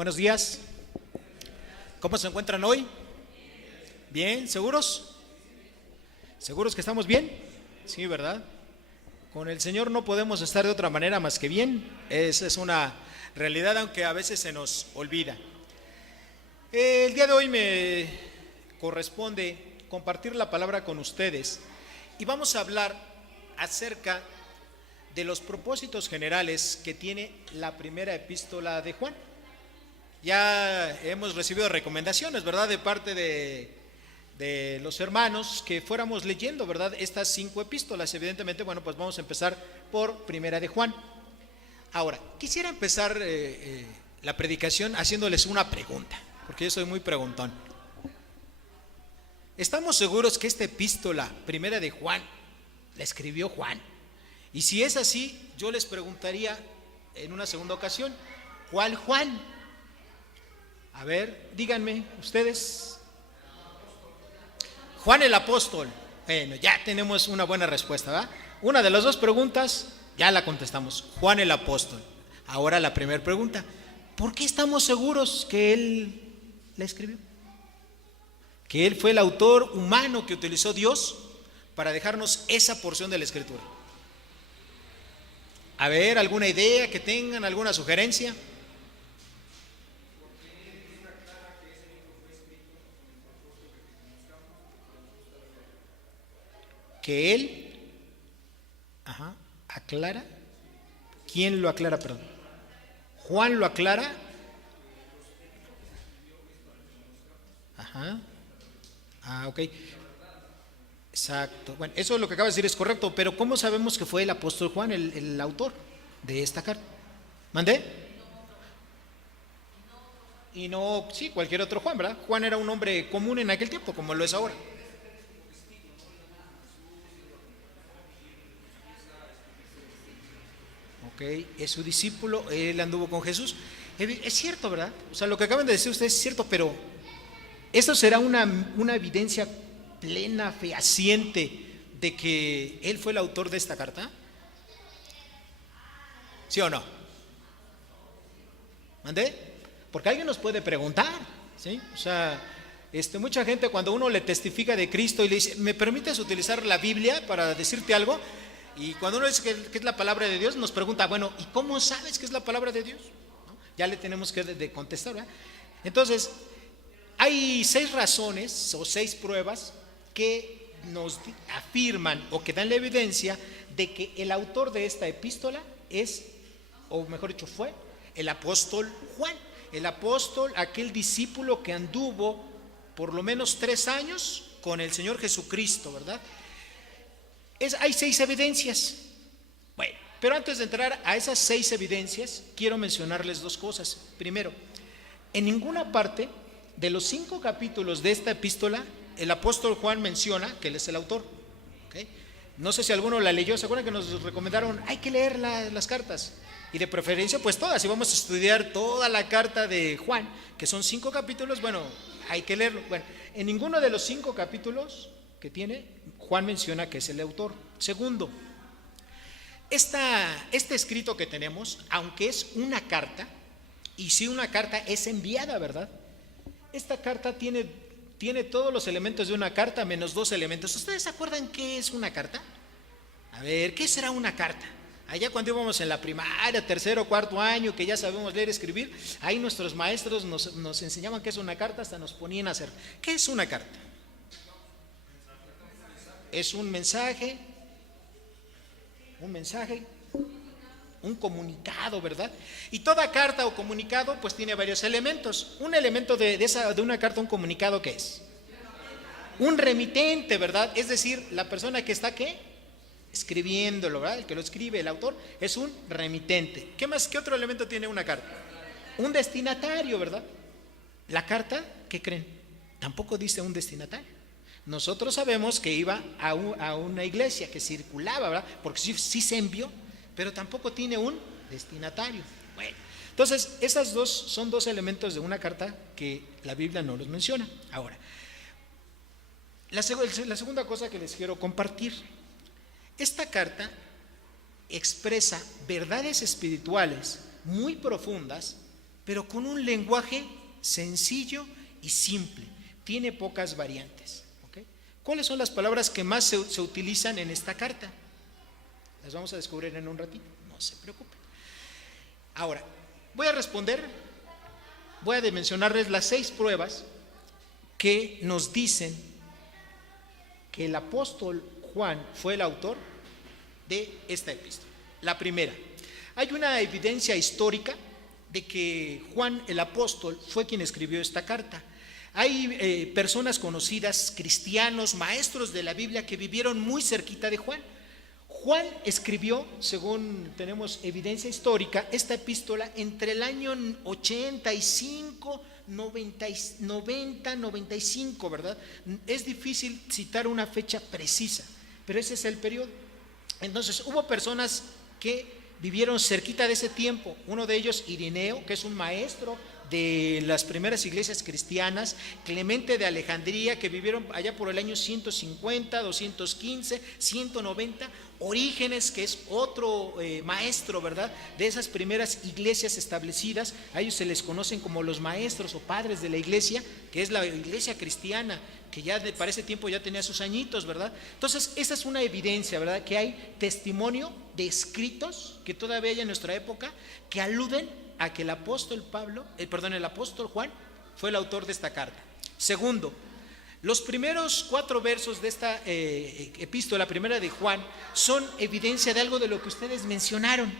Buenos días. ¿Cómo se encuentran hoy? ¿Bien? ¿Seguros? ¿Seguros que estamos bien? Sí, ¿verdad? Con el Señor no podemos estar de otra manera más que bien. Esa es una realidad, aunque a veces se nos olvida. El día de hoy me corresponde compartir la palabra con ustedes y vamos a hablar acerca de los propósitos generales que tiene la primera epístola de Juan. Ya hemos recibido recomendaciones, ¿verdad?, de parte de los hermanos que fuéramos leyendo, ¿verdad?, estas 5 epístolas. Evidentemente, bueno, pues vamos a empezar por primera de Juan. Ahora, quisiera empezar la predicación haciéndoles una pregunta, porque yo soy muy preguntón. ¿Estamos seguros que esta epístola, primera de Juan, la escribió Juan? Y si es así, yo les preguntaría en una segunda ocasión, ¿cuál Juan? A ver, díganme ustedes. Juan el apóstol. Bueno, ya tenemos una buena respuesta, ¿verdad? Una de las dos preguntas ya la contestamos. Juan el apóstol. Ahora la primera pregunta. ¿Por qué estamos seguros que él la escribió? Que él fue el autor humano que utilizó Dios para dejarnos esa porción de la Escritura. A ver, ¿alguna idea que tengan? ¿Alguna sugerencia? Que él aclara. ¿Quién lo aclara? Perdón. Juan lo aclara. Ok. Exacto. Bueno, eso es lo que acabas de decir, es correcto, pero ¿cómo sabemos que fue el apóstol Juan el autor de esta carta? ¿Mandé? Y no, sí, cualquier otro Juan, ¿verdad? Juan era un hombre común en aquel tiempo, como lo es ahora. Ok, es su discípulo, él anduvo con Jesús. Es cierto, ¿verdad? O sea, lo que acaban de decir ustedes es cierto, pero ¿esto será una evidencia plena, fehaciente de que él fue el autor de esta carta? ¿Sí o no? ¿Mandé? Porque alguien nos puede preguntar, ¿sí? O sea, mucha gente cuando uno le testifica de Cristo y le dice, ¿me permites utilizar la Biblia para decirte algo? Y cuando uno dice que es la palabra de Dios, nos pregunta, bueno, ¿y cómo sabes que es la palabra de Dios? ¿No? Ya le tenemos que de contestar, ¿verdad? Entonces, hay 6 razones o 6 pruebas que nos afirman o que dan la evidencia de que el autor de esta epístola es, o mejor dicho, fue el apóstol Juan. El apóstol, aquel discípulo que anduvo por lo menos 3 años con el Señor Jesucristo, ¿verdad? Hay 6 evidencias. Bueno, pero antes de entrar a esas 6 evidencias, quiero mencionarles 2 cosas. Primero, en ninguna parte de los 5 capítulos de esta epístola, el apóstol Juan menciona que él es el autor. ¿Okay? No sé si alguno la leyó. ¿Se acuerdan que nos recomendaron? Hay que leer las cartas. Y de preferencia, pues todas. Si vamos a estudiar toda la carta de Juan, que son 5 capítulos, bueno, hay que leerlo. Bueno, en ninguno de los 5 capítulos que tiene, Juan menciona que es el autor. Segundo, este escrito que tenemos, aunque es una carta, y si una carta es enviada, ¿verdad? Esta carta tiene todos los elementos de una carta menos 2 elementos. ¿Ustedes se acuerdan qué es una carta? A ver, ¿qué será una carta? Allá cuando íbamos en la primaria, 3º o 4º año, que ya sabemos leer y escribir, ahí nuestros maestros nos enseñaban qué es una carta, hasta nos ponían a hacer. ¿Qué es una carta? Es un mensaje, un comunicado, ¿verdad? Y toda carta o comunicado pues tiene varios elementos. Un elemento de una carta, un comunicado, ¿qué es? Un remitente, ¿verdad? Es decir, la persona que está, ¿qué? Escribiéndolo, ¿verdad? El que lo escribe, el autor, es un remitente. ¿Qué más? ¿Qué otro elemento tiene una carta? Un destinatario, ¿verdad? La carta, ¿qué creen? Tampoco dice un destinatario. Nosotros sabemos que iba a una iglesia, que circulaba, ¿verdad? Porque sí se envió, pero tampoco tiene un destinatario. Bueno, entonces esas son 2 elementos de una carta que la Biblia no los menciona. Ahora, la segunda cosa que les quiero compartir. Esta carta expresa verdades espirituales muy profundas, pero con un lenguaje sencillo y simple. Tiene pocas variantes. ¿Okay? ¿Cuáles son las palabras que más se utilizan en esta carta? Las vamos a descubrir en un ratito, no se preocupen. Ahora, voy a mencionarles las 6 pruebas que nos dicen que el apóstol Juan fue el autor de esta epístola. La primera, hay una evidencia histórica de que Juan el apóstol fue quien escribió esta carta. Hay personas conocidas, cristianos, maestros de la Biblia que vivieron muy cerquita de Juan. Juan escribió, según tenemos evidencia histórica, esta epístola entre el año 85, 90, 95, ¿verdad? Es difícil citar una fecha precisa, pero ese es el periodo. Entonces hubo personas que vivieron cerquita de ese tiempo. Uno de ellos, Ireneo, que es un maestro de las primeras iglesias cristianas, Clemente de Alejandría, que vivieron allá por el año 150, 215, 190, Orígenes, que es otro maestro, ¿verdad?, de esas primeras iglesias establecidas. A ellos se les conocen como los maestros o padres de la iglesia, que es la iglesia cristiana, que ya para ese tiempo ya tenía sus añitos, ¿verdad? Entonces, esa es una evidencia, ¿verdad?, que hay testimonio de escritos que todavía hay en nuestra época que aluden a que el apóstol Juan fue el autor de esta carta. Segundo, los primeros 4 versos de esta epístola, primera de Juan, son evidencia de algo de lo que ustedes mencionaron,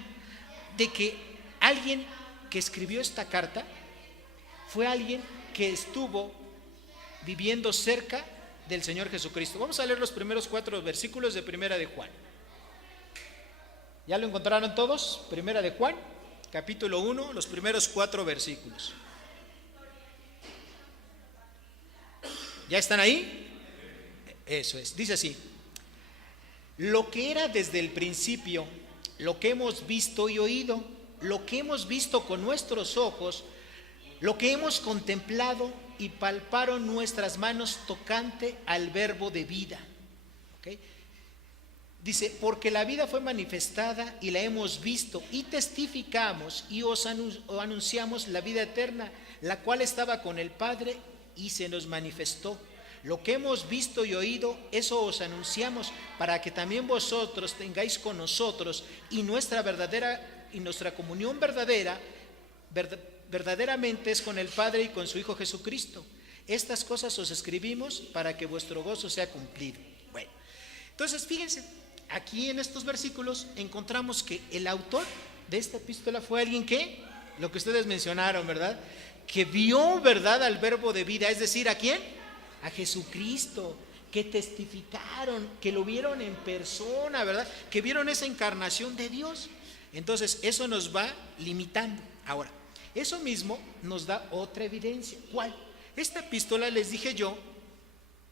de que alguien que escribió esta carta fue alguien que estuvo viviendo cerca del Señor Jesucristo. Vamos a leer los primeros 4 versículos de primera de Juan. ¿Ya lo encontraron todos? Primera de Juan, capítulo 1, los primeros 4 versículos. ¿Ya están ahí? Eso es, dice así: lo que era desde el principio, lo que hemos visto y oído, lo que hemos visto con nuestros ojos, lo que hemos contemplado y palparon nuestras manos tocante al verbo de vida. ¿Okay? Dice, porque la vida fue manifestada y la hemos visto y testificamos y os anunciamos la vida eterna, la cual estaba con el Padre y se nos manifestó. Lo que hemos visto y oído, eso os anunciamos, para que también vosotros tengáis con nosotros y nuestra comunión verdaderamente es con el Padre y con su Hijo Jesucristo. Estas cosas os escribimos para que vuestro gozo sea cumplido. Bueno, entonces fíjense, aquí en estos versículos encontramos que el autor de esta epístola fue alguien que, lo que ustedes mencionaron, ¿verdad?, que vio, ¿verdad?, al verbo de vida, es decir, ¿a quién? A Jesucristo, que testificaron, que lo vieron en persona, ¿verdad?, que vieron esa encarnación de Dios. Entonces eso nos va limitando. Ahora, eso mismo nos da otra evidencia. ¿Cuál? Esta epístola, les dije yo,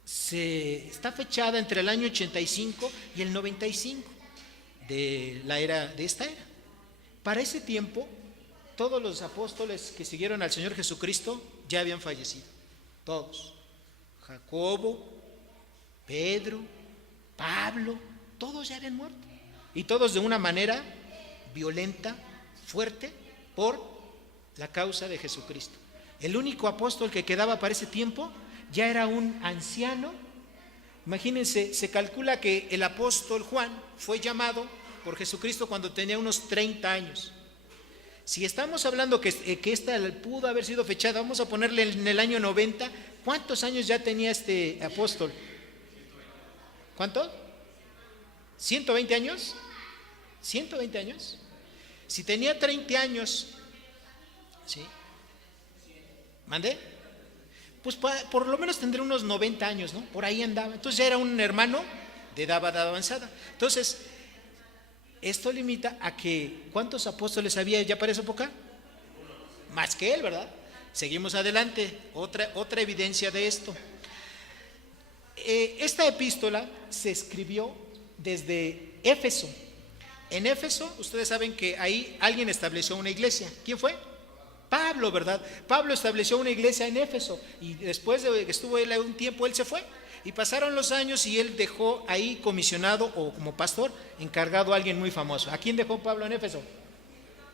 está fechada entre el año 85 y el 95 de esta era. Para ese tiempo, todos los apóstoles que siguieron al Señor Jesucristo ya habían fallecido. Todos. Jacobo, Pedro, Pablo, todos ya habían muerto. Y todos de una manera violenta, fuerte, por la causa de Jesucristo. El único apóstol que quedaba para ese tiempo ya era un anciano. Imagínense, se calcula que el apóstol Juan fue llamado por Jesucristo cuando tenía unos 30 años. Si estamos hablando que esta pudo haber sido fechada, vamos a ponerle en el año 90, ¿cuántos años ya tenía este apóstol? ¿Cuánto? ¿120 años? ¿120 años? Si tenía 30 años, ¿sí? ¿Mandé? Pues por lo menos tendría unos 90 años, ¿no? Por ahí andaba. Entonces ya era un hermano de edad avanzada. Entonces, esto limita a que, ¿cuántos apóstoles había ya para esa época? Más que él, ¿verdad? Seguimos adelante, otra evidencia de esto. Esta epístola se escribió desde Éfeso. En Éfeso, ustedes saben que ahí alguien estableció una iglesia. ¿Quién fue? Pablo, ¿verdad? Pablo estableció una iglesia en Éfeso y después de que estuvo él un tiempo, él se fue. Y pasaron los años y él dejó ahí comisionado o como pastor encargado a alguien muy famoso. ¿A quién dejó Pablo en Éfeso?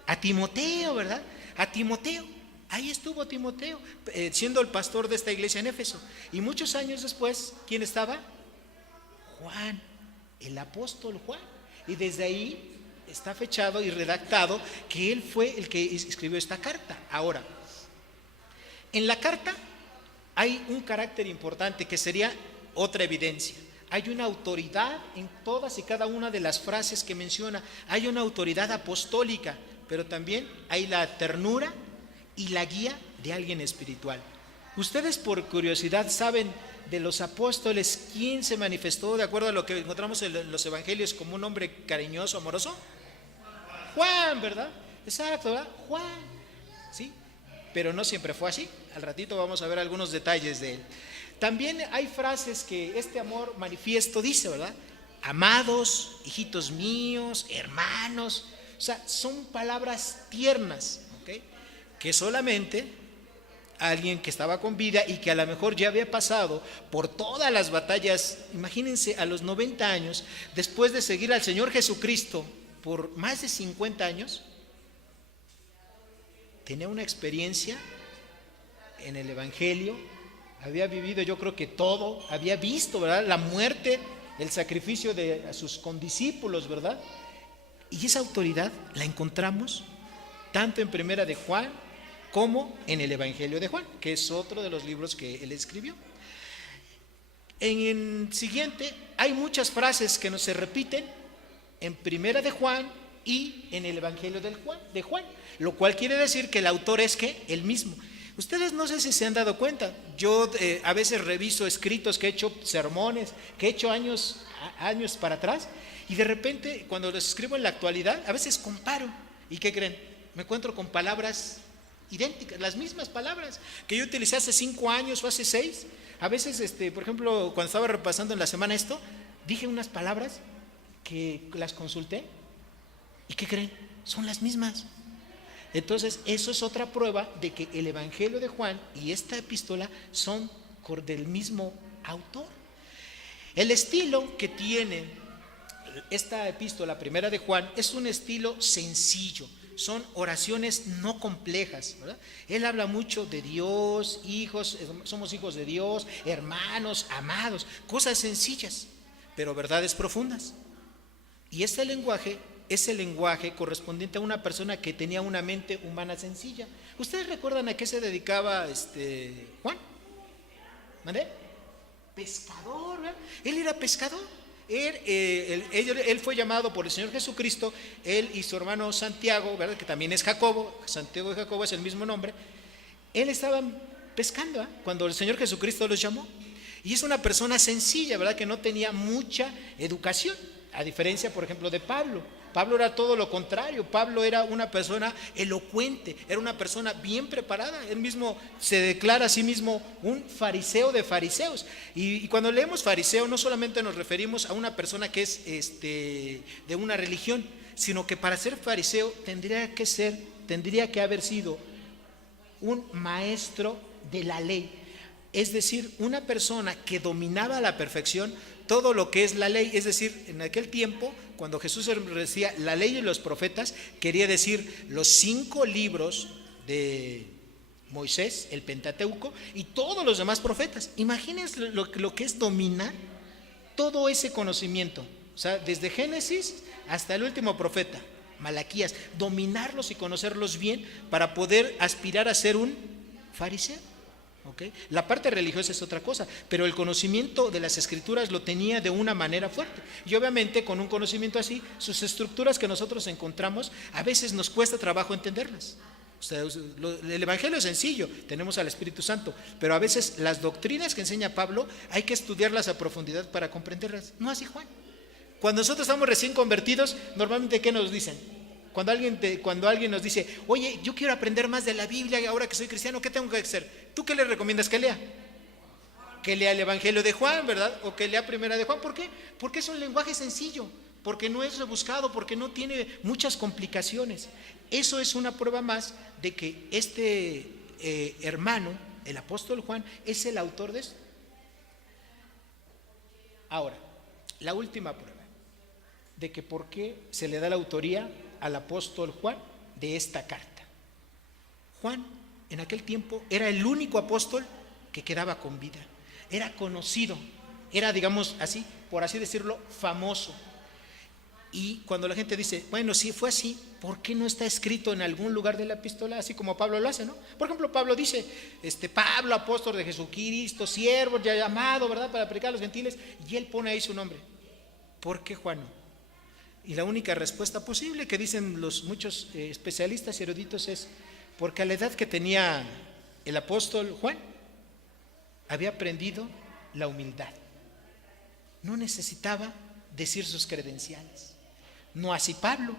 A Timoteo, ¿verdad? A Timoteo. Ahí estuvo Timoteo, siendo el pastor de esta iglesia en Éfeso. Y muchos años después, ¿quién estaba? Juan, el apóstol Juan. Y desde ahí está fechado y redactado que él fue el que escribió esta carta. Ahora, en la carta hay un carácter importante que sería otra evidencia. Hay una autoridad en todas y cada una de las frases que menciona. Hay una autoridad apostólica, pero también hay la ternura y la guía de alguien espiritual. Ustedes, por curiosidad, saben de los apóstoles quién se manifestó de acuerdo a lo que encontramos en los evangelios como un hombre cariñoso, amoroso. Juan, ¿verdad? Exacto, ¿verdad? Juan, ¿sí? Pero no siempre fue así. Al ratito vamos a ver algunos detalles de él. También hay frases que este amor manifiesto dice, ¿verdad? Amados, hijitos míos, hermanos. O sea, son palabras tiernas, ¿ok? Que solamente alguien que estaba con vida y que a lo mejor ya había pasado por todas las batallas, imagínense, a los 90 años, después de seguir al Señor Jesucristo por más de 50 años, tenía una experiencia en el Evangelio, había vivido yo creo que todo, había visto, ¿verdad?, la muerte, el sacrificio de sus condiscípulos, ¿verdad? Y esa autoridad la encontramos tanto en Primera de Juan como en el Evangelio de Juan, que es otro de los libros que él escribió. En el siguiente hay muchas frases que no se repiten en Primera de Juan y en el Evangelio de Juan, lo cual quiere decir que el autor es ¿qué? El mismo. Ustedes no sé si se han dado cuenta, yo a veces reviso escritos que he hecho, sermones que he hecho años para atrás, y de repente cuando los escribo en la actualidad, a veces comparo, ¿y qué creen? Me encuentro con palabras idénticas, las mismas palabras que yo utilicé hace 5 años o hace 6. A veces, por ejemplo, cuando estaba repasando en la semana esto, dije unas palabras que las consulté, ¿y qué creen? Son las mismas. Entonces, eso es otra prueba de que el Evangelio de Juan y esta epístola son del mismo autor. El estilo que tiene esta epístola, Primera de Juan, es un estilo sencillo. Son oraciones no complejas, ¿verdad? Él habla mucho de Dios, hijos, somos hijos de Dios, hermanos, amados, cosas sencillas, pero verdades profundas. Y este lenguaje es el lenguaje correspondiente a una persona que tenía una mente humana sencilla. ¿Ustedes recuerdan a qué se dedicaba Juan? ¿Mandé? Pescador, ¿verdad? Él era pescador. Él fue llamado por el Señor Jesucristo, él y su hermano Santiago, ¿verdad?, que también es Jacobo. Santiago y Jacobo es el mismo nombre. Él estaban pescando cuando el Señor Jesucristo los llamó. Y es una persona sencilla, ¿verdad?, que no tenía mucha educación, a diferencia, por ejemplo, de Pablo. Pablo era todo lo contrario. Pablo era una persona elocuente, era una persona bien preparada. Él mismo se declara a sí mismo un fariseo de fariseos. Y cuando leemos fariseo, no solamente nos referimos a una persona que es de una religión, sino que para ser fariseo tendría que haber sido un maestro de la ley. Es decir, una persona que dominaba a la perfección todo lo que es la ley. Es decir, en aquel tiempo, cuando Jesús decía la ley y los profetas, quería decir los 5 libros de Moisés, el Pentateuco, y todos los demás profetas. Imagínense lo que es dominar todo ese conocimiento, o sea, desde Génesis hasta el último profeta, Malaquías, dominarlos y conocerlos bien para poder aspirar a ser un fariseo. ¿Okay? La parte religiosa es otra cosa, pero el conocimiento de las escrituras lo tenía de una manera fuerte. Y obviamente con un conocimiento así, sus estructuras que nosotros encontramos, a veces nos cuesta trabajo entenderlas. O sea, el Evangelio es sencillo, tenemos al Espíritu Santo, pero a veces las doctrinas que enseña Pablo hay que estudiarlas a profundidad para comprenderlas. No así Juan. Cuando nosotros estamos recién convertidos, normalmente ¿qué nos dicen? Cuando alguien nos dice, oye, yo quiero aprender más de la Biblia ahora que soy cristiano, ¿qué tengo que hacer? ¿Tú qué le recomiendas que lea? Que lea el Evangelio de Juan, ¿verdad? O que lea Primera de Juan. ¿Por qué? Porque es un lenguaje sencillo, porque no es rebuscado, porque no tiene muchas complicaciones. Eso es una prueba más de que este hermano, el apóstol Juan, es el autor de esto. Ahora, la última prueba de que por qué se le da la autoría al apóstol Juan de esta carta. Juan en aquel tiempo era el único apóstol que quedaba con vida. Era conocido, era, digamos así, por así decirlo, famoso. Y cuando la gente dice, bueno, si fue así, ¿por qué no está escrito en algún lugar de la epístola, así como Pablo lo hace, ¿no? Por ejemplo, Pablo dice, Pablo, apóstol de Jesucristo, siervo ya llamado, ¿verdad?, para predicar a los gentiles, y él pone ahí su nombre. ¿Por qué Juan no? Y la única respuesta posible que dicen los muchos especialistas y eruditos es, porque a la edad que tenía el apóstol Juan, había aprendido la humildad. No necesitaba decir sus credenciales. No así Pablo.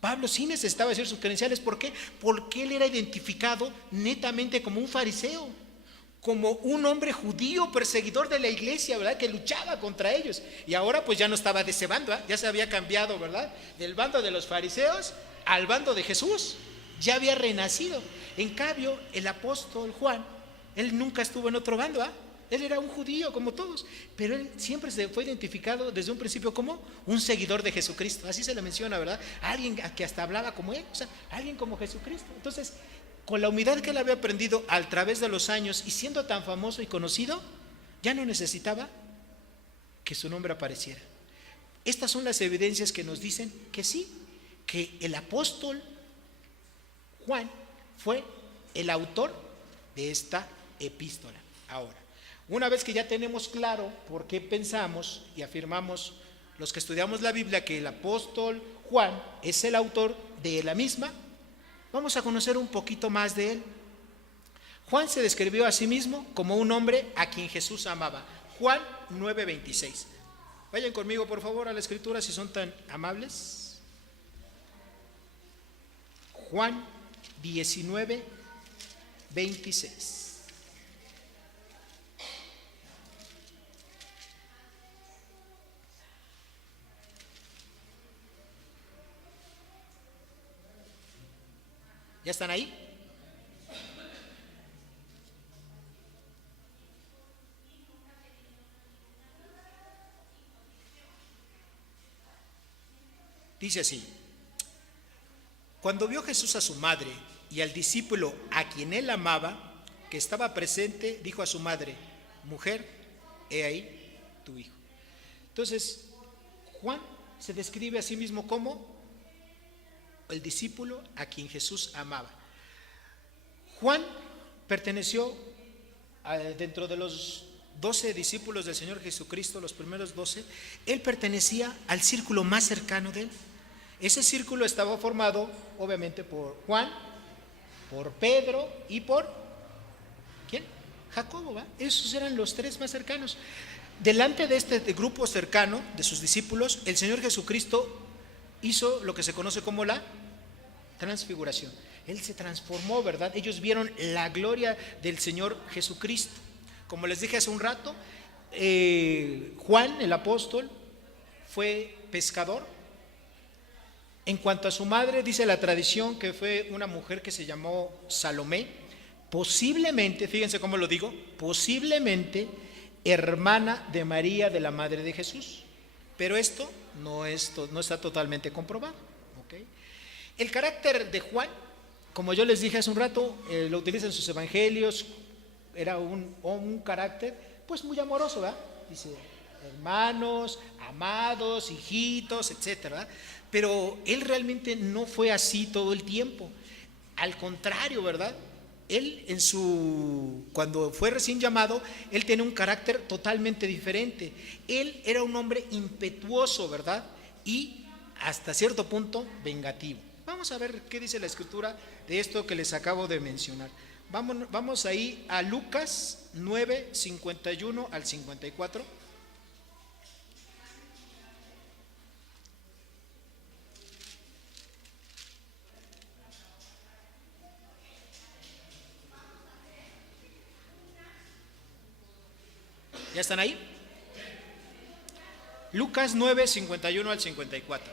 Pablo sí necesitaba decir sus credenciales. ¿Por qué? Porque él era identificado netamente como un fariseo, como un hombre judío perseguidor de la iglesia, ¿verdad?, que luchaba contra ellos. Y ahora pues ya no estaba de ese bando, ya se había cambiado, ¿verdad?, del bando de los fariseos al bando de Jesús. Ya había renacido. En cambio, el apóstol Juan, él nunca estuvo en otro bando, ¿ah? Él era un judío como todos, pero él siempre se fue identificado desde un principio como un seguidor de Jesucristo. Así se le menciona, ¿verdad? Alguien que hasta hablaba como él, o sea, alguien como Jesucristo. Entonces, con la humildad que él había aprendido a través de los años y siendo tan famoso y conocido, ya no necesitaba que su nombre apareciera. Estas son las evidencias que nos dicen que sí, que el apóstol Juan fue el autor de esta epístola. Ahora, una vez que ya tenemos claro por qué pensamos y afirmamos los que estudiamos la Biblia que el apóstol Juan es el autor de la misma, vamos a conocer un poquito más de él. Juan se describió a sí mismo como un hombre a quien Jesús amaba. Juan 9:26. Vayan conmigo por favor a la escritura si son tan amables. Juan 19:26. ¿Ya están ahí? Dice así: cuando vio Jesús a su madre y al discípulo a quien él amaba, que estaba presente, dijo a su madre: mujer, he ahí tu hijo. Entonces, Juan se describe a sí mismo como el discípulo a quien Jesús amaba. Juan perteneció dentro de los 12 discípulos del Señor Jesucristo, los primeros 12, él pertenecía al círculo más cercano de él. Ese círculo estaba formado obviamente por Juan, por Pedro y por ¿quién? Jacobo, ¿va? Esos eran los tres más cercanos. Delante de este grupo cercano de sus discípulos, el Señor Jesucristo hizo lo que se conoce como la transfiguración. Él se transformó, ¿verdad? Ellos vieron la gloria del Señor Jesucristo. Como les dije hace un rato, Juan, el apóstol, fue pescador. En cuanto a su madre, dice la tradición que fue una mujer que se llamó Salomé, posiblemente, fíjense cómo lo digo, posiblemente hermana de María, de la madre de Jesús. Pero esto no está totalmente comprobado. ¿Okay? El carácter de Juan, como yo les dije hace un rato, lo utiliza en sus evangelios, era un carácter pues muy amoroso, ¿verdad? Dice hermanos, amados, hijitos, etcétera. Pero él realmente no fue así todo el tiempo. Al contrario, ¿verdad? Él cuando fue recién llamado, él tenía un carácter totalmente diferente. Él era un hombre impetuoso, ¿verdad? Y hasta cierto punto vengativo. Vamos a ver qué dice la escritura de esto que les acabo de mencionar. Vamos ahí a Lucas 9, 51 al 54. ¿Ya están ahí? Lucas 9, 51 al 54.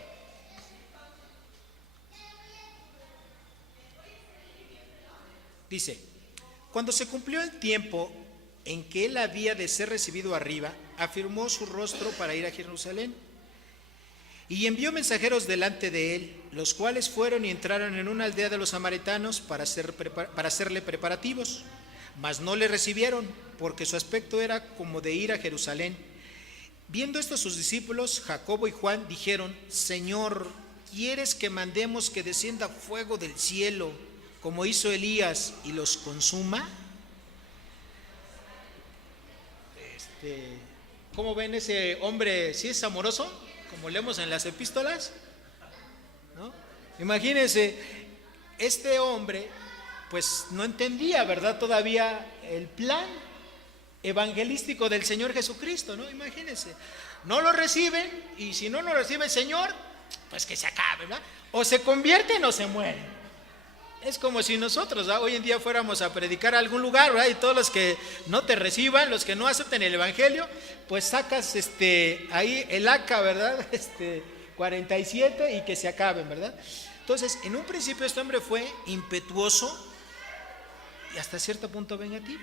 Dice: cuando se cumplió el tiempo en que él había de ser recibido arriba, afirmó su rostro para ir a Jerusalén. Y envió mensajeros delante de él, los cuales fueron y entraron en una aldea de los samaritanos para hacerle preparativos. Mas no le recibieron, porque su aspecto era como de ir a Jerusalén. Viendo esto sus discípulos, Jacobo y Juan, dijeron: Señor, ¿quieres que mandemos que descienda fuego del cielo, como hizo Elías, y los consuma? ¿Cómo ven ese hombre? ¿Sí es amoroso, como leemos en las epístolas? ¿No? Imagínense, este hombre pues no entendía, ¿verdad?, todavía el plan evangelístico del Señor Jesucristo, ¿no? Imagínense, no lo reciben, y si no lo recibe el Señor, pues que se acabe, ¿verdad? O se convierten o se mueren. Es como si nosotros, ¿verdad?, hoy en día fuéramos a predicar a algún lugar, ¿verdad?, y todos los que no te reciban, los que no acepten el evangelio, pues sacas ahí el AK, ¿verdad?, 47, y que se acaben, ¿verdad? Entonces, en un principio este hombre fue impetuoso y hasta cierto punto vengativo.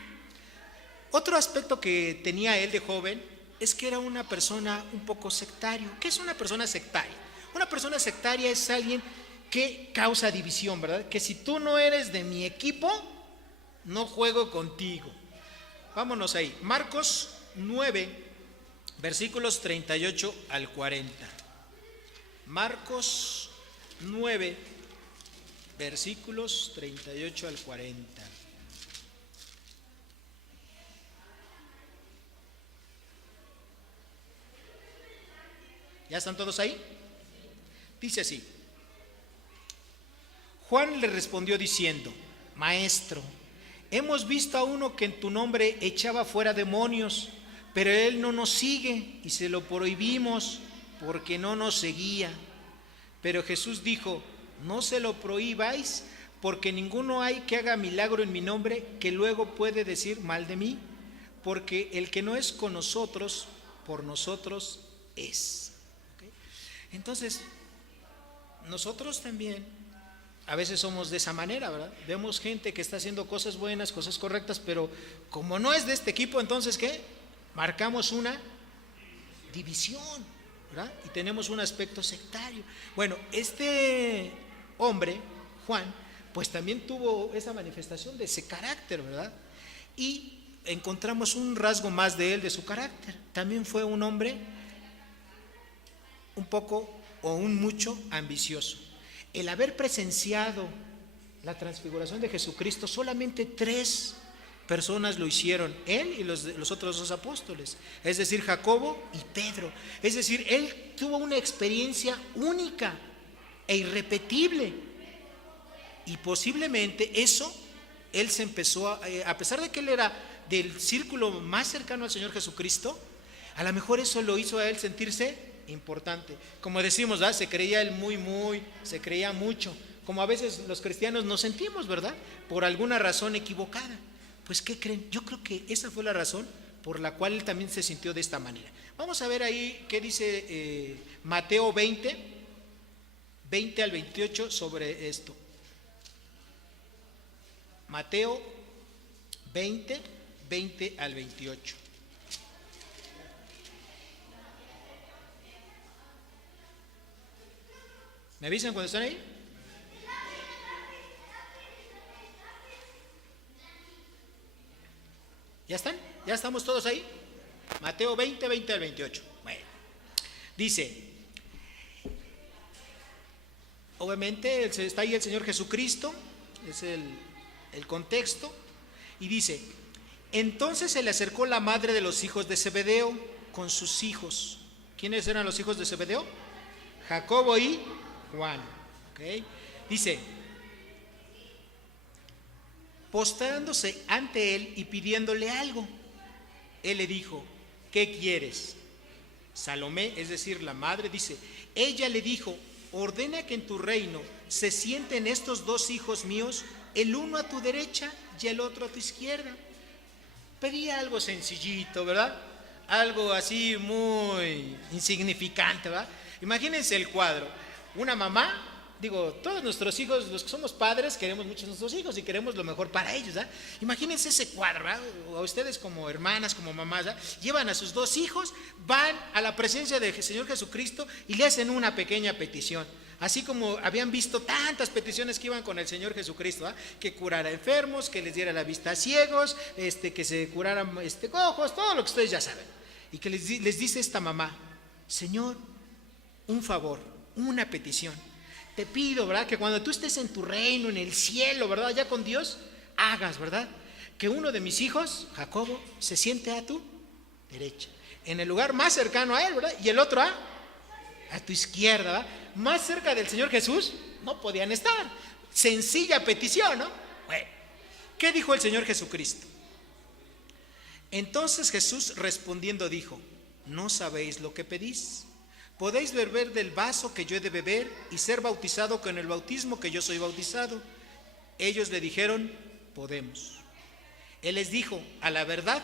Otro aspecto que tenía él de joven es que era una persona un poco sectario. ¿Qué es una persona sectaria? Una persona sectaria es alguien que causa división, ¿verdad? Que si tú no eres de mi equipo, no juego contigo. Vámonos ahí. Marcos 9, versículos 38 al 40. Marcos 9, versículos 38 al 40. ¿Ya están todos ahí? Dice así: Juan le respondió diciendo: Maestro, hemos visto a uno que en tu nombre echaba fuera demonios, pero él no nos sigue y se lo prohibimos porque no nos seguía. Pero Jesús dijo: No se lo prohibáis, porque ninguno hay que haga milagro en mi nombre que luego puede decir mal de mí, porque el que no es con nosotros, por nosotros es. ¿Okay? Entonces, nosotros también a veces somos de esa manera, ¿verdad? Vemos gente que está haciendo cosas buenas, cosas correctas, pero como no es de este equipo, entonces ¿qué? Marcamos una división, ¿verdad? Y tenemos un aspecto sectario. Bueno, este hombre, Juan, pues también tuvo esa manifestación de ese carácter, ¿verdad? Y encontramos un rasgo más de él, de su carácter. También fue un hombre un poco o un mucho ambicioso. El haber presenciado la transfiguración de Jesucristo, solamente 3 personas lo hicieron: él y los otros 2 apóstoles, es decir, Jacobo y Pedro. Es decir, él tuvo una experiencia única e irrepetible, y posiblemente eso, él se empezó a pesar de que él era del círculo más cercano al Señor Jesucristo, a lo mejor eso lo hizo a él sentirse importante. Como decimos, ¿verdad?, se creía él se creía mucho, como a veces los cristianos nos sentimos, ¿verdad?, por alguna razón equivocada. Pues ¿qué creen? Yo creo que esa fue la razón por la cual él también se sintió de esta manera. Vamos a ver ahí qué dice Mateo 20 al 28 sobre esto. Mateo 20 al 28. ¿Me avisan cuando están ahí? ¿Ya están? ¿Ya estamos todos ahí? Mateo 20 al 28. Bueno, dice, obviamente está ahí el Señor Jesucristo, es el contexto, y dice: Entonces se le acercó la madre de los hijos de Zebedeo con sus hijos. ¿Quiénes eran los hijos de Zebedeo? Jacobo y Juan. ¿Okay? Dice: postrándose ante él y pidiéndole algo, él le dijo: ¿qué quieres? Salomé, es decir, la madre, dice: ella le dijo: ordena que en tu reino se sienten estos 2 hijos míos, el uno a tu derecha y el otro a tu izquierda. Pedía algo sencillito, ¿verdad? Algo así muy insignificante, ¿verdad? Imagínense el cuadro: una mamá Digo, todos nuestros hijos, los que somos padres, queremos mucho a nuestros hijos y queremos lo mejor para ellos, ¿verdad? Imagínense ese cuadro, ¿verdad? O ustedes como hermanas, como mamás, ¿verdad? Llevan a sus dos hijos, van a la presencia del Señor Jesucristo y le hacen una pequeña petición. Así como habían visto tantas peticiones que iban con el Señor Jesucristo, ¿eh? Que curara enfermos, que les diera la vista a ciegos, que se curaran cojos, todo lo que ustedes ya saben. Y que les dice esta mamá: Señor, un favor, una petición. Te pido, ¿verdad? Que cuando tú estés en tu reino, en el cielo, ¿verdad? Allá con Dios, hagas, ¿verdad? Que uno de mis hijos, Jacobo, se siente a tu derecha, en el lugar más cercano a él, ¿verdad? Y el otro a tu izquierda, ¿verdad? Más cerca del Señor Jesús no podían estar. Sencilla petición, ¿no? Bueno, ¿qué dijo el Señor Jesucristo? Entonces Jesús respondiendo dijo: no sabéis lo que pedís. ¿Podéis beber del vaso que yo he de beber y ser bautizado con el bautismo que yo soy bautizado? Ellos le dijeron: podemos. Él les dijo: a la verdad,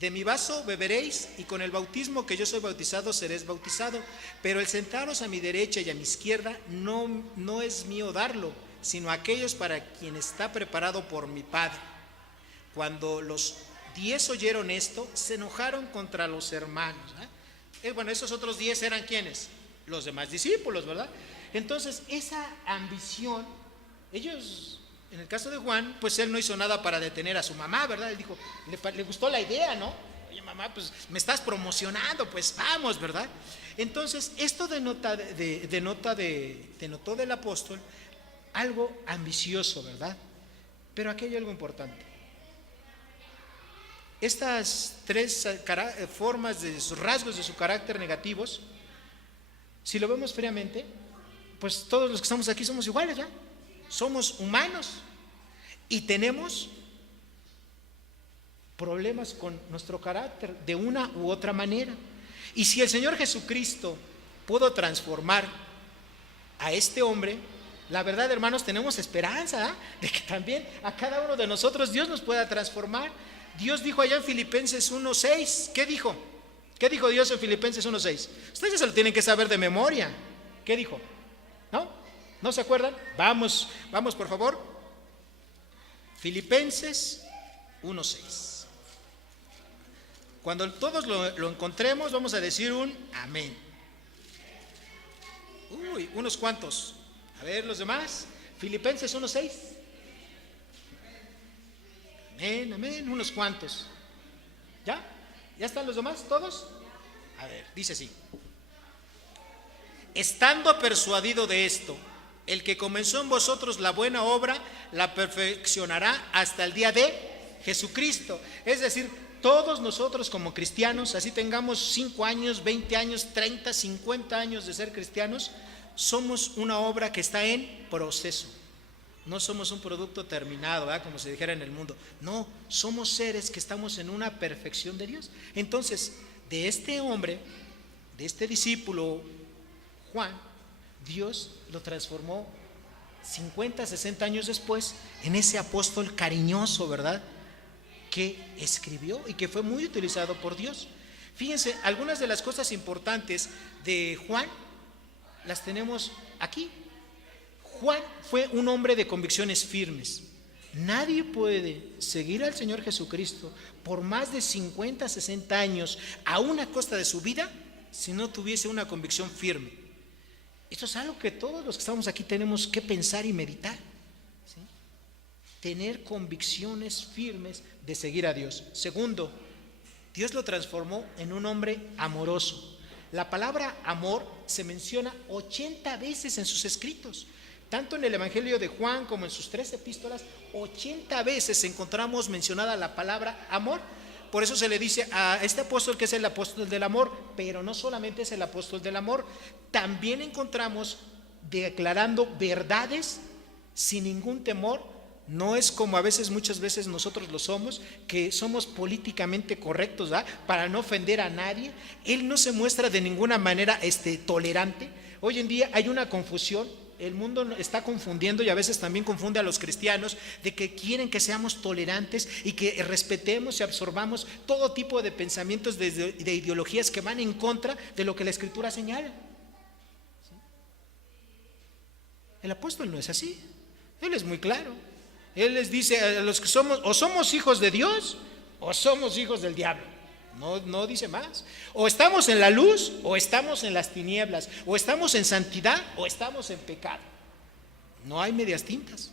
de mi vaso beberéis y con el bautismo que yo soy bautizado seréis bautizado, pero el sentaros a mi derecha y a mi izquierda no es mío darlo, sino aquellos para quien está preparado por mi Padre. Cuando los 10 oyeron esto, se enojaron contra los hermanos. Bueno, esos otros 10 eran ¿quiénes? Los demás discípulos, ¿verdad? Entonces, esa ambición, ellos, en el caso de Juan, pues él no hizo nada para detener a su mamá, ¿verdad? Él dijo, le gustó la idea, ¿no? Oye, mamá, pues me estás promocionando, pues vamos, ¿verdad? Entonces, esto denotó del apóstol algo ambicioso, ¿verdad? Pero aquí hay algo importante. Estas tres formas de sus rasgos de su carácter negativos, si lo vemos fríamente, pues todos los que estamos aquí somos iguales, ¿verdad? Somos humanos y tenemos problemas con nuestro carácter de una u otra manera. Y si el Señor Jesucristo pudo transformar a este hombre, la verdad, hermanos, tenemos esperanza, ¿eh? De que también a cada uno de nosotros Dios nos pueda transformar. Dios dijo allá en Filipenses 1:6, ¿qué dijo? ¿Qué dijo Dios en Filipenses 1:6? Ustedes ya se lo tienen que saber de memoria. ¿Qué dijo? ¿No? ¿No se acuerdan? Vamos por favor. Filipenses 1:6. Cuando todos lo encontremos, vamos a decir un amén. Uy, unos cuantos. A ver, los demás. Filipenses 1:6. Amén, amén, unos cuantos. ¿Ya? ¿Ya están los demás todos? A ver, dice así: estando persuadido de esto, el que comenzó en vosotros la buena obra, la perfeccionará hasta el día de Jesucristo. Es decir, todos nosotros como cristianos, así tengamos 5 años, 20 años, 30, 50 años de ser cristianos, somos una obra que está en proceso. No somos un producto terminado, ¿verdad? Como se dijera en el mundo. No, somos seres que estamos en una perfección de Dios. Entonces, de este hombre, de este discípulo Juan, Dios lo transformó 50, 60 años después en ese apóstol cariñoso, ¿verdad? Que escribió y que fue muy utilizado por Dios. Fíjense, algunas de las cosas importantes de Juan las tenemos aquí. Juan fue un hombre de convicciones firmes. Nadie puede seguir al Señor Jesucristo por más de 50, 60 años a una costa de su vida si no tuviese una convicción firme. Esto es algo que todos los que estamos aquí tenemos que pensar y meditar, ¿sí? Tener convicciones firmes de seguir a Dios. Segundo, Dios lo transformó en un hombre amoroso. La palabra amor se menciona 80 veces en sus escritos. Tanto en el Evangelio de Juan como en sus 3 epístolas, 80 veces encontramos mencionada la palabra amor. Por eso se le dice a este apóstol que es el apóstol del amor, pero no solamente es el apóstol del amor, también encontramos declarando verdades sin ningún temor. No es como a veces, muchas veces nosotros lo somos, que somos políticamente correctos, ¿verdad? Para no ofender a nadie. Él no se muestra de ninguna manera tolerante. Hoy en día hay una confusión. El mundo está confundiendo y a veces también confunde a los cristianos de que quieren que seamos tolerantes y que respetemos y absorbamos todo tipo de pensamientos de ideologías que van en contra de lo que la Escritura señala. ¿Sí? El apóstol no es así. Él es muy claro. Él les dice a los que somos, o somos hijos de Dios o somos hijos del diablo. No dice más. O estamos en la luz o estamos en las tinieblas. O estamos en santidad o estamos en pecado. No hay medias tintas.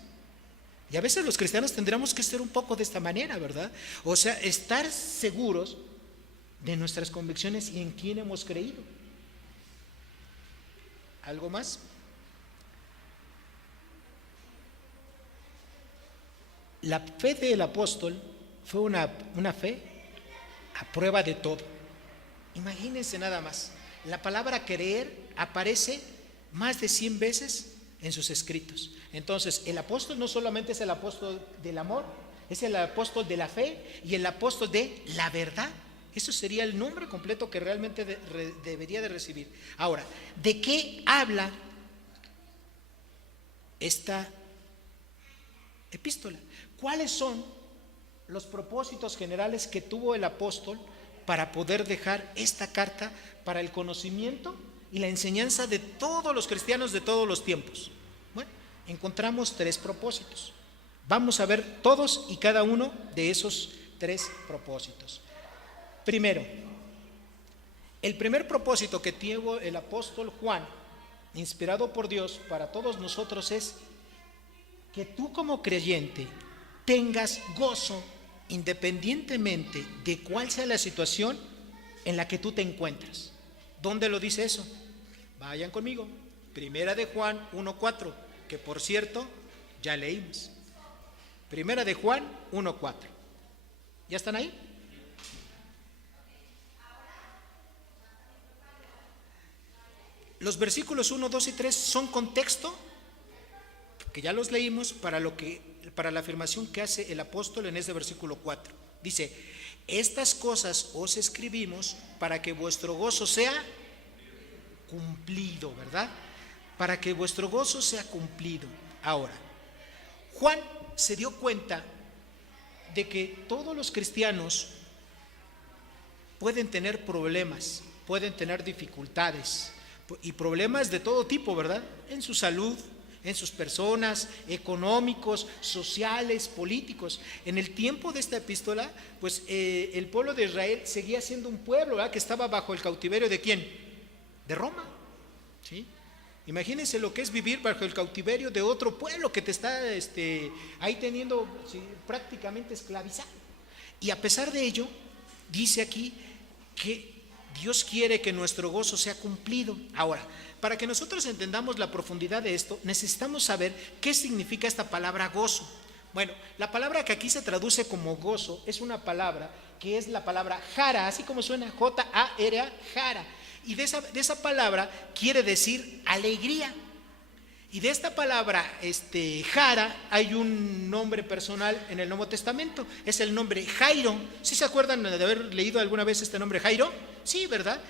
Y a veces los cristianos tendremos que ser un poco de esta manera, ¿verdad? O sea, estar seguros de nuestras convicciones y en quién hemos creído. ¿Algo más? La fe del apóstol fue una fe a prueba de todo. Imagínense nada más. La palabra creer aparece más de 100 veces en sus escritos. Entonces, el apóstol no solamente es el apóstol del amor, es el apóstol de la fe y el apóstol de la verdad. Eso sería el nombre completo que realmente debería de recibir. Ahora, ¿de qué habla esta epístola? ¿Cuáles son los propósitos generales que tuvo el apóstol para poder dejar esta carta para el conocimiento y la enseñanza de todos los cristianos de todos los tiempos? Bueno, encontramos 3 propósitos. Vamos a ver todos y cada uno de esos 3 propósitos. Primero, el primer propósito que tuvo el apóstol Juan, inspirado por Dios para todos nosotros, es que tú como creyente tengas gozo independientemente de cuál sea la situación en la que tú te encuentras. ¿Dónde lo dice eso? Vayan conmigo. Primera de Juan 1:4, que por cierto ya leímos. Primera de Juan 1:4. ¿Ya están ahí? Los versículos 1, 2 y 3 son contexto, que ya los leímos, para la afirmación que hace el apóstol en este versículo 4. Dice: estas cosas os escribimos para que vuestro gozo sea cumplido, ¿verdad? Para que vuestro gozo sea cumplido. Ahora, Juan se dio cuenta de que todos los cristianos pueden tener problemas, pueden tener dificultades y problemas de todo tipo, ¿verdad? En su salud, en sus personas, económicos, sociales, políticos. En el tiempo de esta epístola, pues el pueblo de Israel seguía siendo un pueblo, ¿verdad?, que estaba bajo el cautiverio ¿de quién? De Roma, ¿sí? Imagínense lo que es vivir bajo el cautiverio de otro pueblo que te está ahí teniendo, ¿sí?, prácticamente esclavizado. Y a pesar de ello, dice aquí que Dios quiere que nuestro gozo sea cumplido. Ahora, para que nosotros entendamos la profundidad de esto, necesitamos saber qué significa esta palabra gozo. Bueno, la palabra que aquí se traduce como gozo es una palabra que es la palabra jara, así como suena, J-A-R-A, jara. Y de esa palabra quiere decir alegría. Y de esta palabra jara hay un nombre personal en el Nuevo Testamento, es el nombre Jairo. ¿Sí se acuerdan de haber leído alguna vez este nombre Jairo? Sí, ¿verdad?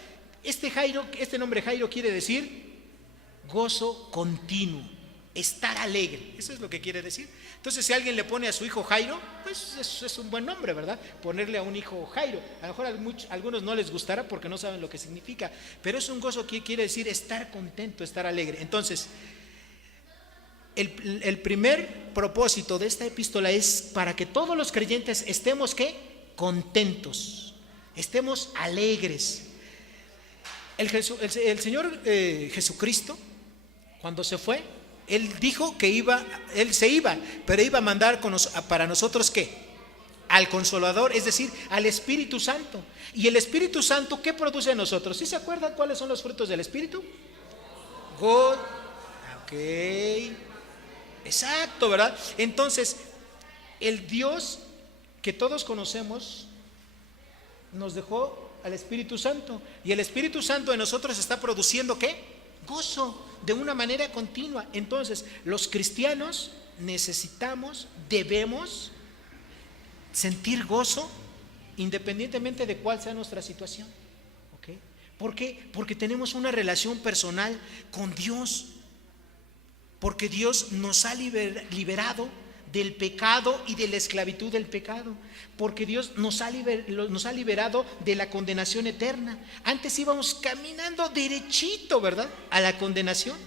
Este nombre Jairo quiere decir gozo continuo, estar alegre. Eso es lo que quiere decir. Entonces, si alguien le pone a su hijo Jairo, pues es un buen nombre, ¿verdad? Ponerle a un hijo Jairo. A lo mejor a algunos no les gustará porque no saben lo que significa, pero es un gozo que quiere decir estar contento, estar alegre. Entonces, el primer propósito de esta epístola es para que todos los creyentes estemos ¿qué? Contentos, estemos alegres. El Señor Jesucristo, cuando se fue, Él dijo que Él se iba, pero iba a mandar para nosotros ¿qué? Al Consolador, es decir, al Espíritu Santo. Y el Espíritu Santo, ¿qué produce en nosotros? ¿Sí se acuerdan cuáles son los frutos del Espíritu? Ok, exacto, ¿verdad? Entonces, el Dios que todos conocemos nos dejó al Espíritu Santo, y el Espíritu Santo en nosotros está produciendo ¿qué? Gozo de una manera continua. Entonces, los cristianos debemos sentir gozo independientemente de cuál sea nuestra situación. ¿Okay? ¿Por qué? Porque tenemos una relación personal con Dios, porque Dios nos ha liberado del pecado y de la esclavitud del pecado, porque Dios nos ha liberado de la condenación eterna. Antes íbamos caminando derechito, ¿verdad?, a la condenación.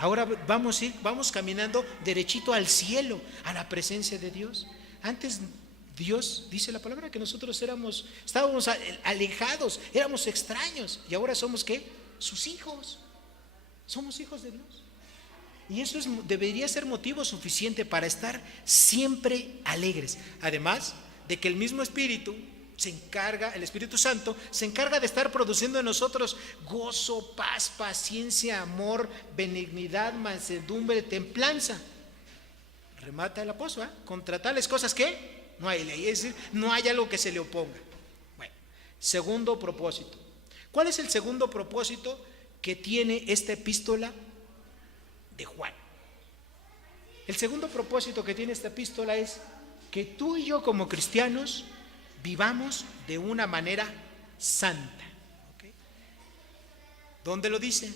Ahora vamos caminando derechito al cielo, a la presencia de Dios. Antes Dios, dice la palabra, que nosotros estábamos alejados, éramos extraños, y ahora somos ¿qué? Sus hijos. Somos hijos de Dios. Y eso debería ser motivo suficiente para estar siempre alegres. Además de que el mismo Espíritu el Espíritu Santo se encarga de estar produciendo en nosotros gozo, paz, paciencia, amor, benignidad, mansedumbre, templanza. Remata el apóstol, contra tales cosas que no hay ley, es decir, no hay algo que se le oponga. Bueno, segundo propósito. ¿Cuál es el segundo propósito que tiene esta epístola de Juan? El segundo propósito que tiene esta epístola es que tú y yo como cristianos vivamos de una manera santa. ¿Okay? ¿Dónde lo dice?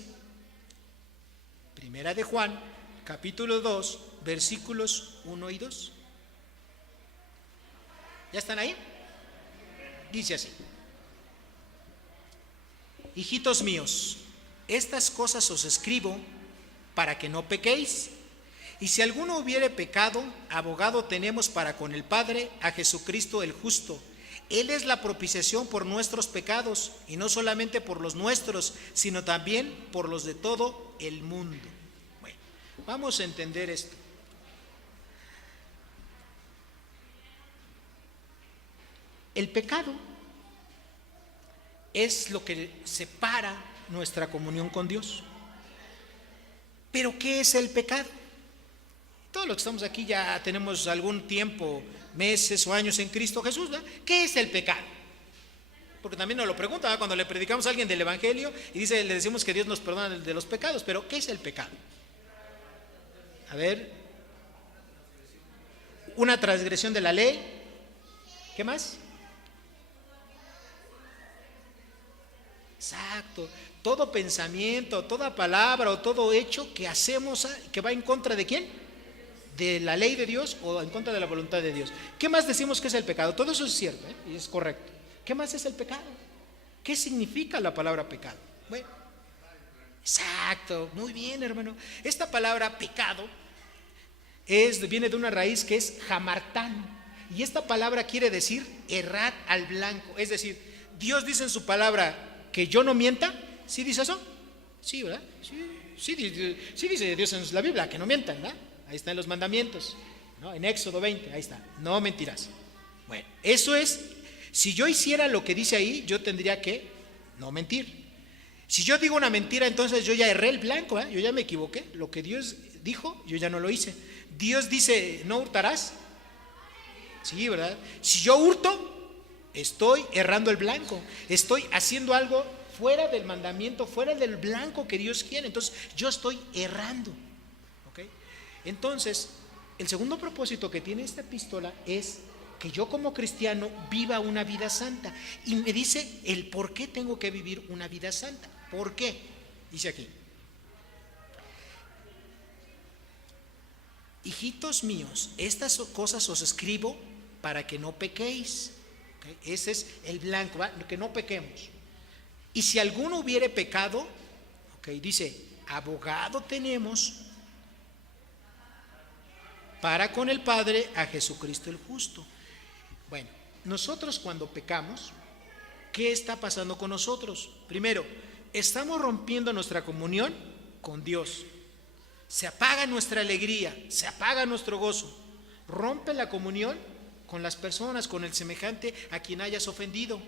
Primera de Juan, capítulo 2, versículos 1 y 2. ¿Ya están ahí? Dice así: hijitos míos, estas cosas os escribo para que no pequéis. Y si alguno hubiere pecado, abogado tenemos para con el Padre, a Jesucristo el justo. Él es la propiciación por nuestros pecados, y no solamente por los nuestros, sino también por los de todo el mundo. Bueno, vamos a entender esto. El pecado es lo que separa nuestra comunión con Dios. ¿Pero qué es el pecado? Todos los que estamos aquí ya tenemos algún tiempo, meses o años en Cristo Jesús, ¿verdad? ¿Qué es el pecado? Porque también nos lo preguntan, ¿verdad? Cuando le predicamos a alguien del Evangelio y le decimos que Dios nos perdona de los pecados, pero ¿qué es el pecado? A ver, una transgresión de la ley. ¿Qué más? Exacto. Todo pensamiento, toda palabra o todo hecho que hacemos que va en contra de ¿quién? De la ley de Dios o en contra de la voluntad de Dios. ¿Qué más decimos que es el pecado? Todo eso es cierto, y es correcto. ¿Qué más es el pecado? ¿Qué significa la palabra pecado? Bueno, exacto, muy bien, hermano. Esta palabra pecado viene de una raíz que es hamartán, y esta palabra quiere decir errar al blanco. Es decir, Dios dice en su palabra que yo no mienta. ¿Sí dice eso? Sí, ¿verdad? Sí dice Dios en la Biblia que no mientan, ¿verdad? Ahí están los mandamientos, ¿no? En Éxodo 20, ahí está, no mentirás. Bueno, eso es, si yo hiciera lo que dice ahí, yo tendría que no mentir. Si yo digo una mentira, entonces yo ya erré el blanco, yo ya me equivoqué. Lo que Dios dijo, yo ya no lo hice. Dios dice, no hurtarás. Sí, ¿verdad? Si yo hurto, estoy errando el blanco, estoy haciendo algo fuera del mandamiento, fuera del blanco que Dios quiere. Entonces yo estoy errando. ¿Okay? Entonces, el segundo propósito que tiene esta epístola es que yo como cristiano viva una vida santa. Y me dice el por qué tengo que vivir una vida santa. ¿Por qué? Dice aquí: hijitos míos, estas cosas os escribo para que no pequéis. ¿Okay? Ese es el blanco, ¿va? Que no pequemos. Y si alguno hubiere pecado, ¿okay? Dice, abogado tenemos para con el Padre, a Jesucristo el justo. Bueno, nosotros cuando pecamos, ¿qué está pasando con nosotros? Primero, estamos rompiendo nuestra comunión con Dios. Se apaga nuestra alegría, se apaga nuestro gozo. Rompe la comunión con las personas, con el semejante a quien hayas ofendido.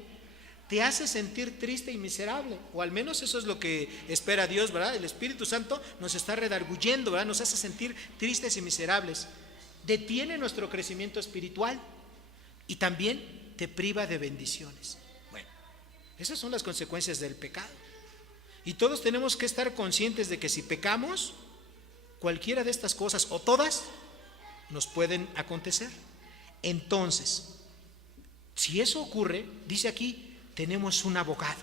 Te hace sentir triste y miserable, o al menos eso es lo que espera Dios, ¿verdad? El Espíritu Santo nos está redarguyendo, ¿verdad? Nos hace sentir tristes y miserables. Detiene nuestro crecimiento espiritual y también te priva de bendiciones. Bueno, esas son las consecuencias del pecado. Y todos tenemos que estar conscientes de que si pecamos, cualquiera de estas cosas o todas nos pueden acontecer. Entonces, si eso ocurre, dice aquí, tenemos un abogado.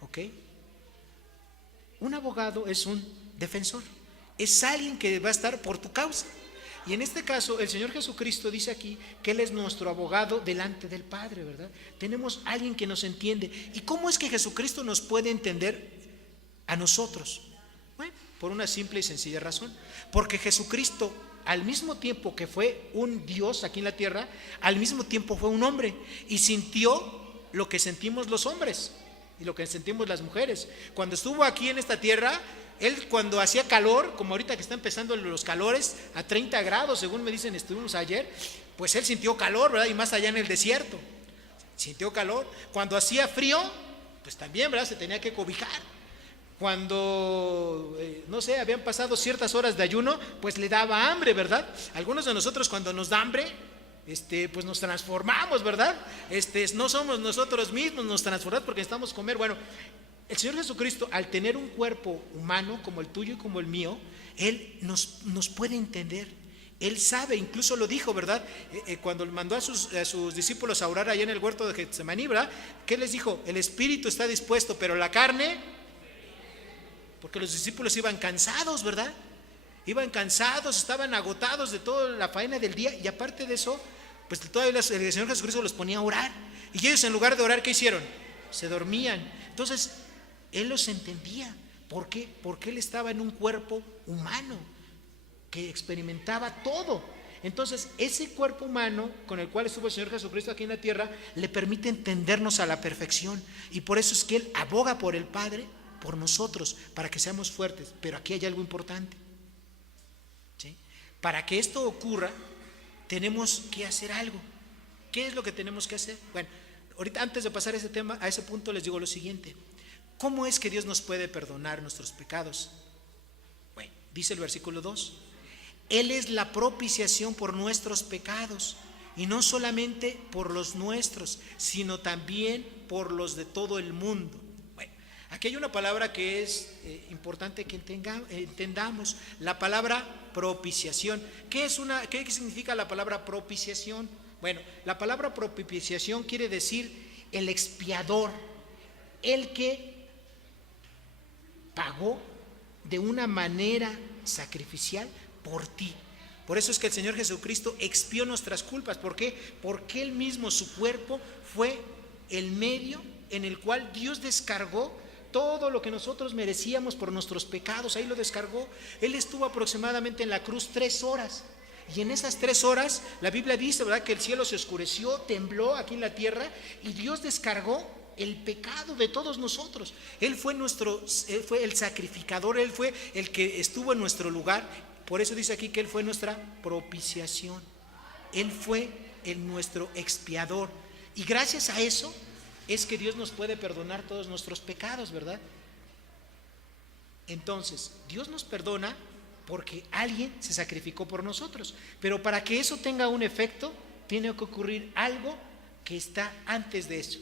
¿Ok? Un abogado es un defensor, es alguien que va a estar por tu causa. Y en este caso, el Señor Jesucristo dice aquí que Él es nuestro abogado delante del Padre, ¿verdad? Tenemos alguien que nos entiende. ¿Y cómo es que Jesucristo nos puede entender a nosotros? Bueno, Por una simple y sencilla razón. Porque Jesucristo, al mismo tiempo que fue un Dios aquí en la tierra, al mismo tiempo fue un hombre y sintió lo que sentimos los hombres y lo que sentimos las mujeres. Cuando estuvo aquí en esta tierra, él cuando hacía calor, como ahorita que está empezando los calores a 30 grados, según me dicen, estuvimos ayer, pues él sintió calor, ¿verdad? Y más allá en el desierto, sintió calor. Cuando hacía frío, pues también, ¿verdad? Se tenía que cobijar. Cuando, no sé, habían pasado ciertas horas de ayuno, pues le daba hambre, ¿verdad? Algunos de nosotros cuando nos da hambre, pues nos transformamos, ¿verdad? No somos nosotros mismos, nos transformamos porque necesitamos comer. Bueno, el Señor Jesucristo, al tener un cuerpo humano como el tuyo y como el mío, Él nos puede entender. Él sabe, incluso lo dijo, ¿verdad? Cuando mandó a sus discípulos a orar allá en el huerto de Getsemaní, ¿verdad? ¿Qué les dijo? El espíritu está dispuesto, pero la carne, porque los discípulos iban cansados, ¿verdad? Iban cansados, estaban agotados de toda la faena del día, y aparte de eso, pues todavía el Señor Jesucristo los ponía a orar, y ellos en lugar de orar, ¿qué hicieron? Se dormían. Entonces Él los entendía. ¿Por qué? Porque Él estaba en un cuerpo humano que experimentaba todo. Entonces ese cuerpo humano con el cual estuvo el Señor Jesucristo aquí en la tierra le permite entendernos a la perfección, y por eso es que Él aboga por el Padre, por nosotros, para que seamos fuertes. Pero aquí hay algo importante, ¿sí? Para que esto ocurra tenemos que hacer algo. ¿Qué es lo que tenemos que hacer? Bueno, ahorita antes de pasar a ese tema, a ese punto, les digo lo siguiente. ¿Cómo es que Dios nos puede perdonar nuestros pecados? Bueno, dice el versículo 2: Él es la propiciación por nuestros pecados, y no solamente por los nuestros, sino también por los de todo el mundo. Bueno, aquí hay una palabra que es importante que entendamos, la palabra propiciación. ¿Qué significa la palabra propiciación? Bueno, la palabra propiciación quiere decir el expiador, el que pagó de una manera sacrificial por ti. Por eso es que el Señor Jesucristo expió nuestras culpas. ¿Por qué? Porque Él mismo, su cuerpo, fue el medio en el cual Dios descargó todo lo que nosotros merecíamos por nuestros pecados. Ahí lo descargó. Él estuvo aproximadamente en la cruz 3 horas. Y en esas 3 horas, la Biblia dice, ¿verdad?, que el cielo se oscureció, tembló aquí en la tierra, y Dios descargó el pecado de todos nosotros. Él fue el sacrificador, Él fue el que estuvo en nuestro lugar. Por eso dice aquí que Él fue nuestra propiciación. Él fue nuestro expiador. Y gracias a eso es que Dios nos puede perdonar todos nuestros pecados, ¿verdad? Entonces, Dios nos perdona porque alguien se sacrificó por nosotros. Pero para que eso tenga un efecto, tiene que ocurrir algo que está antes de eso.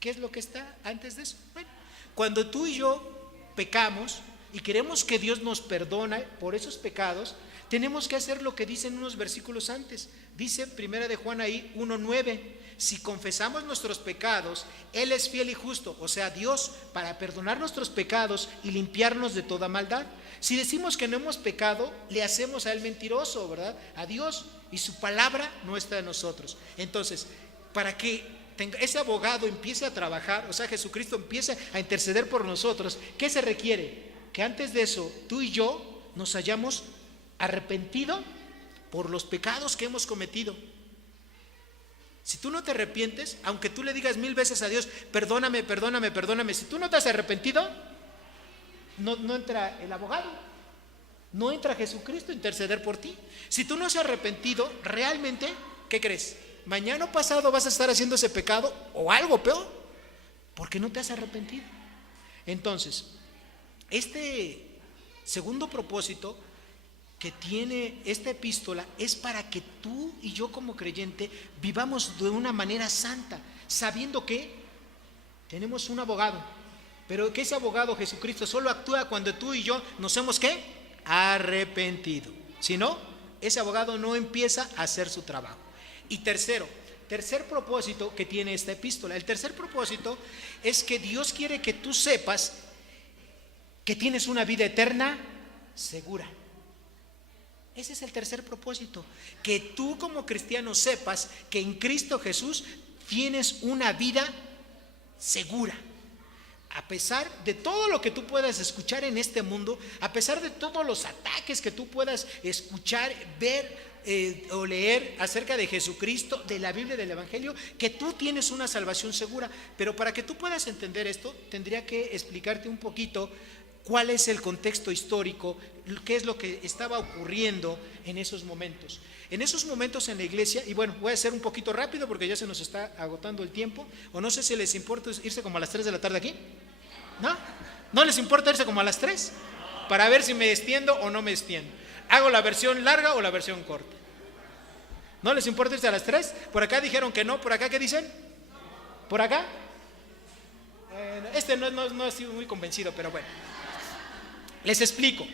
¿Qué es lo que está antes de eso? Bueno, cuando tú y yo pecamos y queremos que Dios nos perdone por esos pecados, tenemos que hacer lo que dicen unos versículos antes. Dice Primera de Juan ahí 1:9: si confesamos nuestros pecados, Él es fiel y justo, o sea, Dios, para perdonar nuestros pecados y limpiarnos de toda maldad. Si decimos que no hemos pecado, le hacemos a Él mentiroso, ¿verdad? A Dios, y su palabra no está en nosotros. Entonces, para que ese abogado empiece a trabajar, o sea, Jesucristo empiece a interceder por nosotros, ¿qué se requiere? Que antes de eso, tú y yo nos hayamos arrepentido por los pecados que hemos cometido. Si tú no te arrepientes, aunque tú le digas 1000 veces a Dios, perdóname, perdóname, perdóname, si tú no te has arrepentido, no entra el abogado, no entra Jesucristo a interceder por ti. Si tú no has arrepentido, realmente, ¿qué crees? Mañana o pasado vas a estar haciendo ese pecado o algo peor, porque no te has arrepentido. Entonces, este segundo propósito que tiene esta epístola es para que tú y yo como creyente vivamos de una manera santa, sabiendo que tenemos un abogado, pero que ese abogado, Jesucristo, solo actúa cuando tú y yo nos hemos ¿qué? Arrepentido. Si no, ese abogado no empieza a hacer su trabajo. Y tercer propósito que tiene esta epístola, el tercer propósito es que Dios quiere que tú sepas que tienes una vida eterna segura. Ese es el tercer propósito, que tú como cristiano sepas que en Cristo Jesús tienes una vida segura. a pesar de todo lo que tú puedas escuchar en este mundo, a pesar de todos los ataques que tú puedas escuchar, ver o leer acerca de Jesucristo, de la Biblia, del Evangelio, que tú tienes una salvación segura. Pero para que tú puedas entender esto, tendría que explicarte un poquito cuál es el contexto histórico, qué es lo que estaba ocurriendo en esos momentos. En esos momentos en la iglesia, y bueno, voy a ser un poquito rápido porque ya se nos está agotando el tiempo, o no sé si les importa irse como a las 3 de la tarde aquí. ¿No? ¿No les importa irse como a las 3? Para ver si me extiendo o no me extiendo. ¿Hago la versión larga o la versión corta? ¿No les importa irse a las 3? Por acá dijeron que no, ¿por acá qué dicen? ¿Por acá? No estoy muy convencido, pero bueno. Les explico.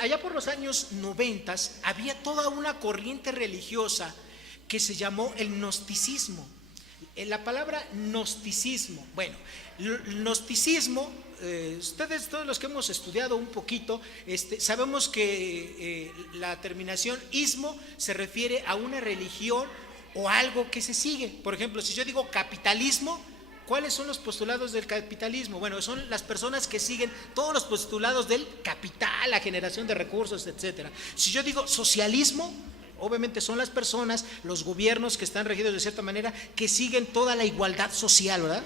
Allá por los años 90 había toda una corriente religiosa que se llamó el gnosticismo. La palabra gnosticismo, bueno, gnosticismo, ustedes todos los que hemos estudiado un poquito, sabemos que la terminación ismo se refiere a una religión o algo que se sigue. Por ejemplo, si yo digo capitalismo, ¿cuáles son los postulados del capitalismo? Bueno, son las personas que siguen todos los postulados del capital, la generación de recursos, etcétera. Si yo digo socialismo, obviamente son las personas, los gobiernos que están regidos de cierta manera, que siguen toda la igualdad social, ¿verdad?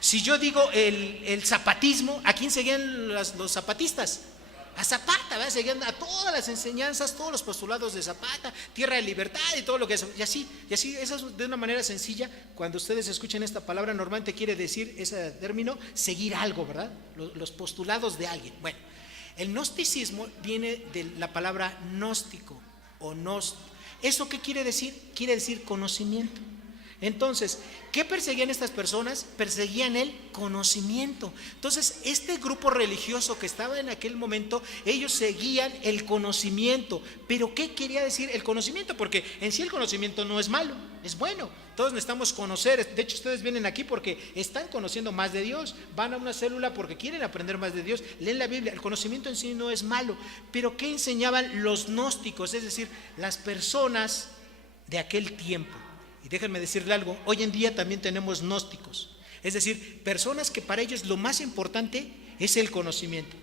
Si yo digo el zapatismo, ¿a quién seguían los zapatistas? A Zapata, ¿verdad? Seguían a todas las enseñanzas, todos los postulados de Zapata, tierra de libertad y todo lo que es. Y así, eso es de una manera sencilla. Cuando ustedes escuchen esta palabra, normalmente quiere decir ese término, seguir algo, ¿verdad? Los postulados de alguien. Bueno, el gnosticismo viene de la palabra gnóstico o gnóstico. ¿Eso qué quiere decir? Quiere decir conocimiento. Entonces, ¿qué perseguían estas personas? Perseguían el conocimiento. Entonces, este grupo religioso que estaba en aquel momento, ellos seguían el conocimiento. ¿Pero qué quería decir el conocimiento? Porque en sí el conocimiento no es malo, es bueno. Todos necesitamos conocer. De hecho, ustedes vienen aquí porque están conociendo más de Dios. Van a una célula porque quieren aprender más de Dios. Leen la Biblia. El conocimiento en sí no es malo. Pero ¿qué enseñaban los gnósticos? Es decir, las personas de aquel tiempo. Y déjenme decirle algo, hoy en día también tenemos gnósticos, es decir, personas que para ellos lo más importante es el conocimiento.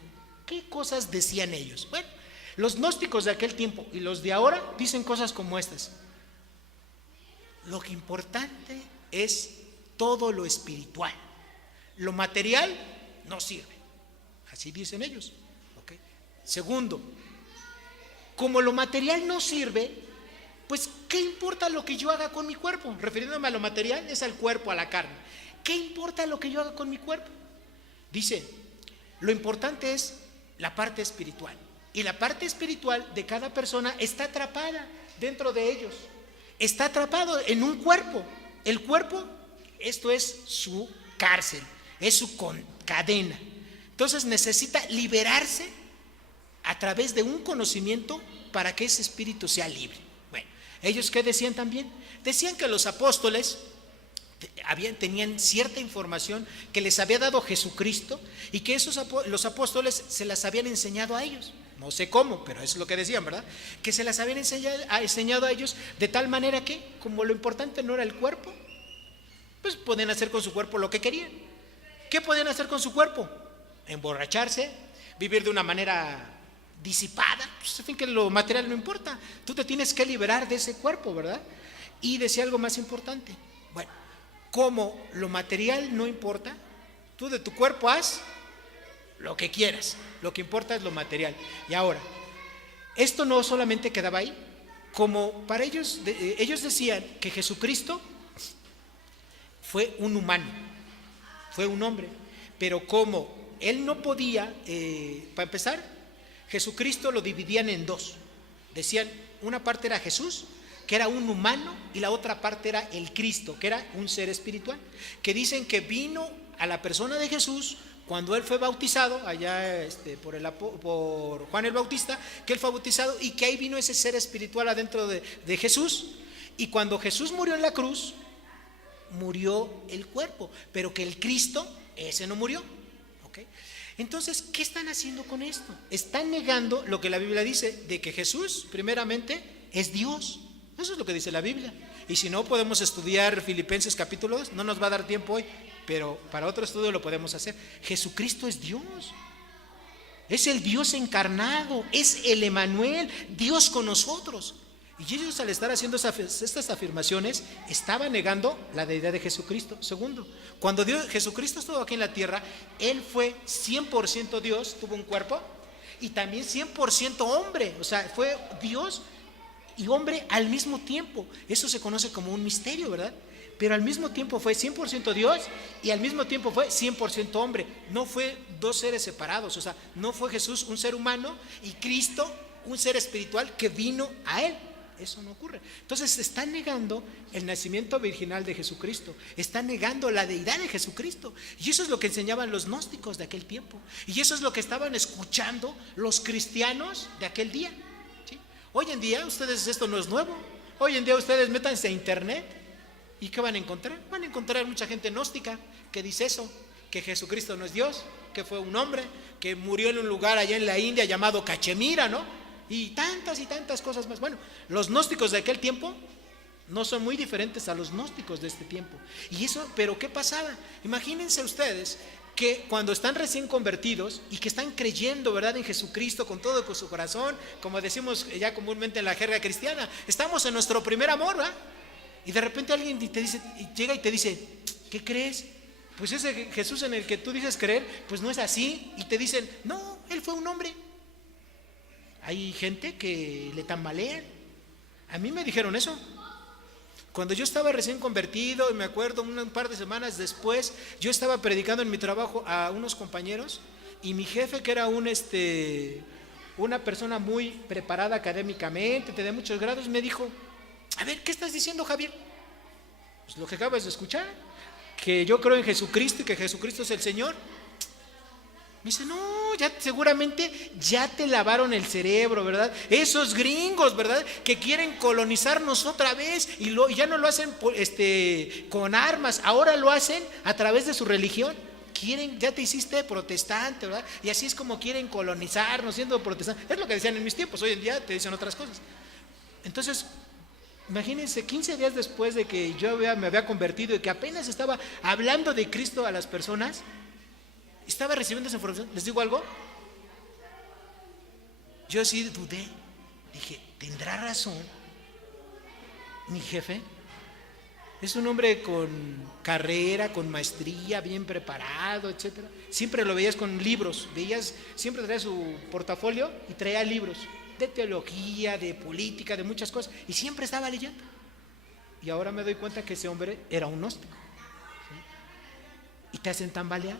¿Qué cosas decían ellos? Bueno, los gnósticos de aquel tiempo y los de ahora dicen cosas como estas. Lo que importante es todo lo espiritual, lo material no sirve, así dicen ellos. ¿Okay? Segundo, como lo material no sirve, pues, ¿qué importa lo que yo haga con mi cuerpo? Refiriéndome a lo material, es al cuerpo, a la carne. ¿Qué importa lo que yo haga con mi cuerpo? Dice, lo importante es la parte espiritual. Y la parte espiritual de cada persona está atrapada dentro de ellos. Está atrapado en un cuerpo. El cuerpo, esto es su cárcel, es su cadena. Entonces necesita liberarse a través de un conocimiento para que ese espíritu sea libre. ¿Ellos qué decían también? Decían que los apóstoles tenían cierta información que les había dado Jesucristo y que los apóstoles se las habían enseñado a ellos. No sé cómo, pero eso es lo que decían, ¿verdad? Que se las habían enseñado a ellos de tal manera que, como lo importante no era el cuerpo, pues podían hacer con su cuerpo lo que querían. ¿Qué podían hacer con su cuerpo? Emborracharse, vivir de una manera disipada, pues en fin, que lo material no importa, tú te tienes que liberar de ese cuerpo, ¿verdad? Y decía algo más importante, bueno, como lo material no importa, tú de tu cuerpo haz lo que quieras, lo que importa es lo material. Y ahora, esto no solamente quedaba ahí, como para ellos, ellos decían que Jesucristo fue un humano, fue un hombre, pero como él no podía, para empezar, Jesucristo lo dividían en dos. Decían, una parte era Jesús, que era un humano, y la otra parte era el Cristo, que era un ser espiritual, que dicen que vino a la persona de Jesús cuando él fue bautizado, allá por Juan el Bautista, que él fue bautizado y que ahí vino ese ser espiritual adentro de Jesús, y cuando Jesús murió en la cruz, murió el cuerpo, pero que el Cristo, ese no murió. ¿Okay? Entonces, ¿qué están haciendo con esto? Están negando lo que la Biblia dice, de que Jesús, primeramente, es Dios. Eso es lo que dice la Biblia. y si no podemos estudiar Filipenses capítulo 2, no nos va a dar tiempo hoy, pero para otro estudio lo podemos hacer. Jesucristo es Dios, es el Dios encarnado, es el Emanuel, Dios con nosotros. Y ellos, al estar haciendo estas afirmaciones, estaban negando la deidad de Jesucristo. Segundo, cuando Jesucristo estuvo aquí en la tierra, Él fue 100% Dios, tuvo un cuerpo, y también 100% hombre. O sea, fue Dios y hombre al mismo tiempo. Eso se conoce como un misterio, ¿verdad? Pero al mismo tiempo fue 100% Dios y al mismo tiempo fue 100% hombre. No fue dos seres separados. O sea, no fue Jesús un ser humano y Cristo un ser espiritual que vino a Él. Eso no ocurre. Entonces están negando el nacimiento virginal de Jesucristo, están negando la deidad de Jesucristo, y eso es lo que enseñaban los gnósticos de aquel tiempo, y eso es lo que estaban escuchando los cristianos de aquel día, ¿sí? Hoy en día ustedes, esto no es nuevo. Hoy en día ustedes métanse a internet y ¿qué van a encontrar? Van a encontrar mucha gente gnóstica que dice eso, que Jesucristo no es Dios, que fue un hombre que murió en un lugar allá en la India llamado Cachemira, ¿no? Y tantas cosas más. Bueno, los gnósticos de aquel tiempo no son muy diferentes a los gnósticos de este tiempo. Y eso, pero ¿qué pasaba? Imagínense ustedes que cuando están recién convertidos y que están creyendo, ¿verdad?, en Jesucristo con todo su corazón, como decimos ya comúnmente en la jerga cristiana, estamos en nuestro primer amor, ¿verdad? Y de repente alguien te dice, llega y te dice, ¿qué crees? Pues ese Jesús en el que tú dices creer, pues no es así. Y te dicen, no, Él fue un hombre. Hay gente que le tambalean. A mí me dijeron eso. Cuando yo estaba recién convertido, y me acuerdo un par de semanas después, yo estaba predicando en mi trabajo a unos compañeros, y mi jefe, que era una persona muy preparada académicamente, tenía muchos grados, me dijo, a ver, ¿qué estás diciendo, Javier? Pues lo que acabas de escuchar, que yo creo en Jesucristo y que Jesucristo es el Señor. Me dice, no, ya seguramente ya te lavaron el cerebro, ¿verdad? Esos gringos, ¿verdad?, que quieren colonizarnos otra vez y ya no lo hacen con armas, ahora lo hacen a través de su religión. Ya te hiciste protestante, ¿verdad? Y así es como quieren colonizarnos, siendo protestantes. Es lo que decían en mis tiempos, hoy en día te dicen otras cosas. Entonces, imagínense, 15 días después de que yo me había convertido y que apenas estaba hablando de Cristo a las personas, estaba recibiendo esa información. ¿Les digo algo? Yo sí dudé. Dije, ¿tendrá razón mi jefe? Es un hombre con carrera, con maestría, bien preparado, etcétera. Siempre lo veías con libros. Siempre traía su portafolio y traía libros de teología, de política, de muchas cosas. Y siempre estaba leyendo. Y ahora me doy cuenta que ese hombre era un gnóstico, ¿sí? Y te hacen tambalear.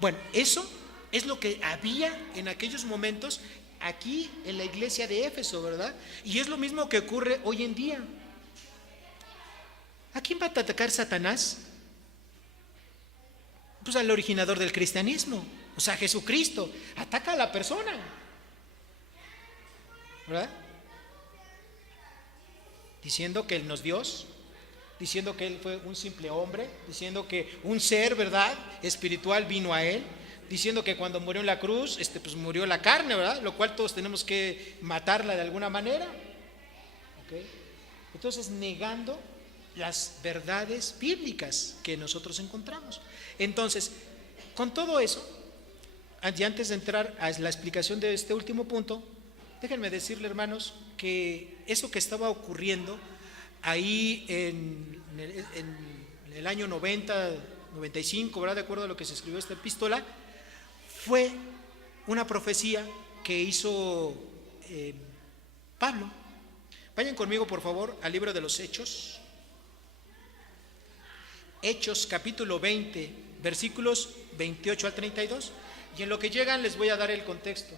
Bueno, eso es lo que había en aquellos momentos aquí en la iglesia de Éfeso, ¿verdad? Y es lo mismo que ocurre hoy en día. ¿A quién va a atacar Satanás? Pues al originador del cristianismo, o sea, Jesucristo. Ataca a la persona, ¿verdad? Diciendo que Él no es Dios, diciendo que Él fue un simple hombre, diciendo que un ser, ¿verdad?, espiritual vino a Él, diciendo que cuando murió en la cruz, pues murió la carne, ¿verdad?, lo cual todos tenemos que matarla de alguna manera, ¿okay? Entonces, negando las verdades bíblicas que nosotros encontramos. Entonces, con todo eso, y antes de entrar a la explicación de este último punto, déjenme decirle, hermanos, que eso que estaba ocurriendo ahí en el año 90, 95, ¿verdad?, de acuerdo a lo que se escribió esta epístola, fue una profecía que hizo Pablo. Vayan conmigo, por favor, al libro de los Hechos. Hechos capítulo 20, versículos 28 al 32. Y en lo que llegan les voy a dar el contexto.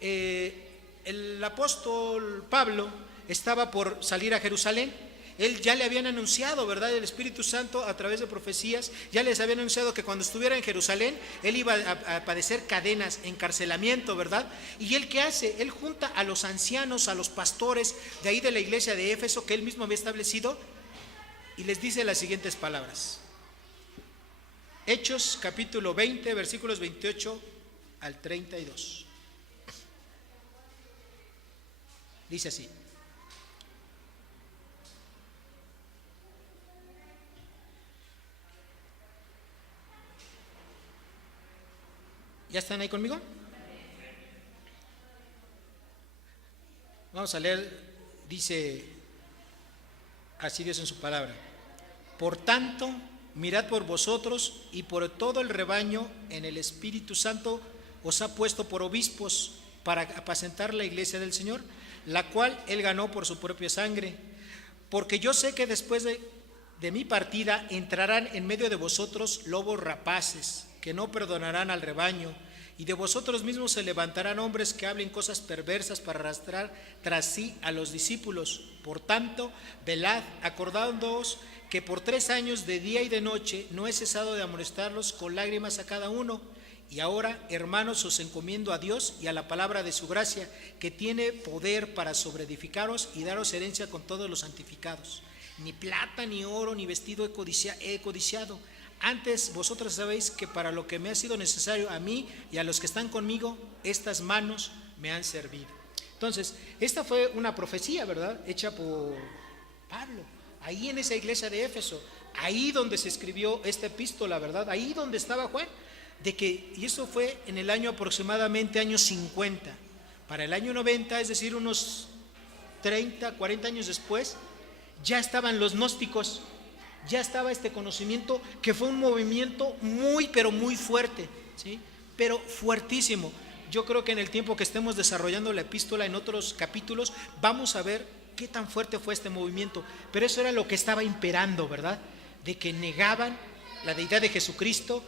El apóstol Pablo estaba por salir a Jerusalén. Él ya le habían anunciado, ¿verdad?, el Espíritu Santo a través de profecías. Ya les habían anunciado que cuando estuviera en Jerusalén él iba a padecer cadenas, encarcelamiento, ¿verdad? Y él, ¿qué hace? Él junta a los ancianos, a los pastores de ahí de la iglesia de Éfeso que él mismo había establecido, y les dice las siguientes palabras. Hechos capítulo 20, versículos 28 al 32. Dice así: ¿Ya están ahí conmigo? Vamos a leer, dice así Dios en su palabra: por tanto, mirad por vosotros y por todo el rebaño en el Espíritu Santo os ha puesto por obispos para apacentar la iglesia del Señor, la cual él ganó por su propia sangre. Porque yo sé que después de mi partida entrarán en medio de vosotros lobos rapaces, que no perdonarán al rebaño, y de vosotros mismos se levantarán hombres que hablen cosas perversas para arrastrar tras sí a los discípulos. Por tanto, velad, acordándoos que por 3 años de día y de noche no he cesado de amonestarlos con lágrimas a cada uno. Y ahora, hermanos, os encomiendo a Dios y a la palabra de su gracia, que tiene poder para sobreedificaros y daros herencia con todos los santificados. Ni plata, ni oro, ni vestido he codiciado. Antes vosotros sabéis que para lo que me ha sido necesario a mí y a los que están conmigo, estas manos me han servido. Entonces, esta fue una profecía, ¿verdad?, hecha por Pablo, ahí en esa iglesia de Éfeso, ahí donde se escribió esta epístola, ¿verdad?, ahí donde estaba Juan, y eso fue en el año aproximadamente año 50. Para el año 90, es decir, unos 30, 40 años después, ya estaban los gnósticos, ya estaba este conocimiento, que fue un movimiento muy, pero muy fuerte, ¿sí?, pero fuertísimo. Yo creo que en el tiempo que estemos desarrollando la epístola en otros capítulos, vamos a ver qué tan fuerte fue este movimiento. Pero eso era lo que estaba imperando, ¿verdad?, de que negaban la deidad de Jesucristo,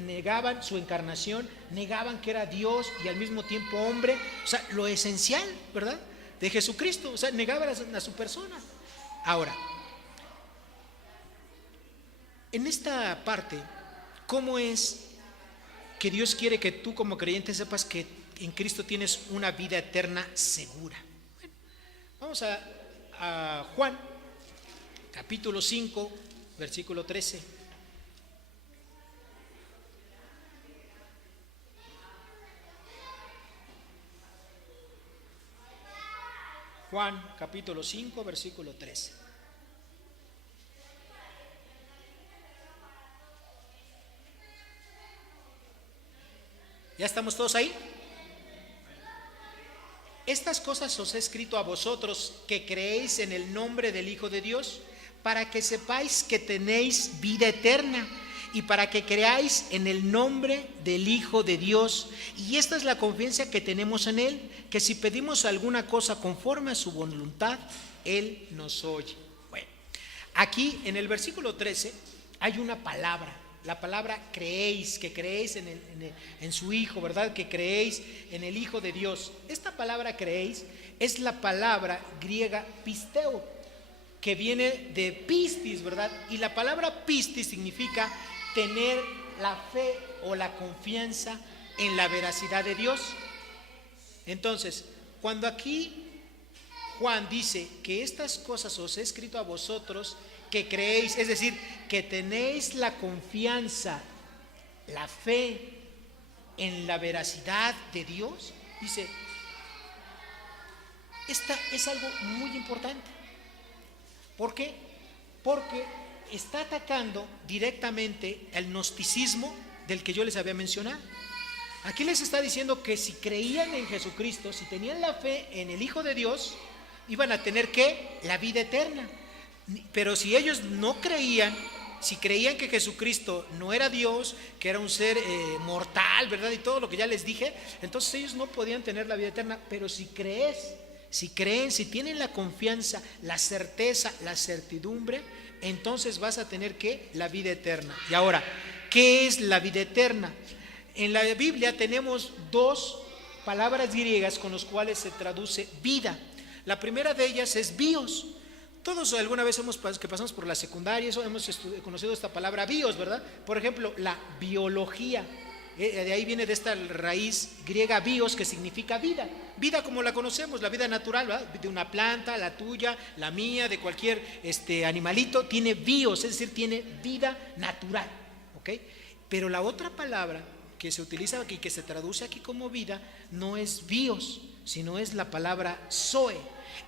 negaban su encarnación, negaban que era Dios y al mismo tiempo hombre, o sea, lo esencial, ¿verdad?, de Jesucristo, o sea, negaban a su persona. Ahora, en esta parte, ¿cómo es que Dios quiere que tú como creyente sepas que en Cristo tienes una vida eterna segura? Bueno, vamos a Juan, capítulo 5, versículo 13. Juan, capítulo 5, versículo 13. ¿Ya estamos todos ahí? Estas cosas os he escrito a vosotros que creéis en el nombre del Hijo de Dios, para que sepáis que tenéis vida eterna y para que creáis en el nombre del Hijo de Dios. Y esta es la confianza que tenemos en Él, que si pedimos alguna cosa conforme a su voluntad, Él nos oye. Bueno, aquí en el versículo 13 hay una palabra. La palabra creéis, que creéis en su Hijo, ¿verdad?, que creéis en el Hijo de Dios. Esta palabra creéis es la palabra griega pisteo, que viene de pistis, ¿verdad? Y la palabra pistis significa tener la fe o la confianza en la veracidad de Dios. Entonces, cuando aquí Juan dice que estas cosas os he escrito a vosotros que creéis, es decir, que tenéis la confianza, la fe en la veracidad de Dios, dice, esta es algo muy importante. ¿Por qué? Porque está atacando directamente el gnosticismo del que yo les había mencionado. Aquí les está diciendo que si creían en Jesucristo, si tenían la fe en el Hijo de Dios, iban a tener ¿qué? La vida eterna. Pero si ellos no creían, si creían que Jesucristo no era Dios, que era un ser mortal, ¿verdad?, y todo lo que ya les dije, entonces ellos no podían tener la vida eterna. Pero si creen, si tienen la confianza, la certeza, la certidumbre, entonces vas a tener ¿qué? La vida eterna. Y ahora, ¿qué es la vida eterna? En la Biblia tenemos 2 palabras griegas con las cuales se traduce vida. La primera de ellas es bios. Todos alguna vez que pasamos por la secundaria, hemos conocido esta palabra bios, ¿verdad? Por ejemplo, la biología. De ahí viene de esta raíz griega bios, que significa vida. Vida como la conocemos, la vida natural, ¿verdad?, de una planta, la tuya, la mía, de cualquier animalito, tiene bios, es decir, tiene vida natural, ¿ok? Pero la otra palabra que se utiliza aquí, que se traduce aquí como vida, no es bios, sino es la palabra zoe.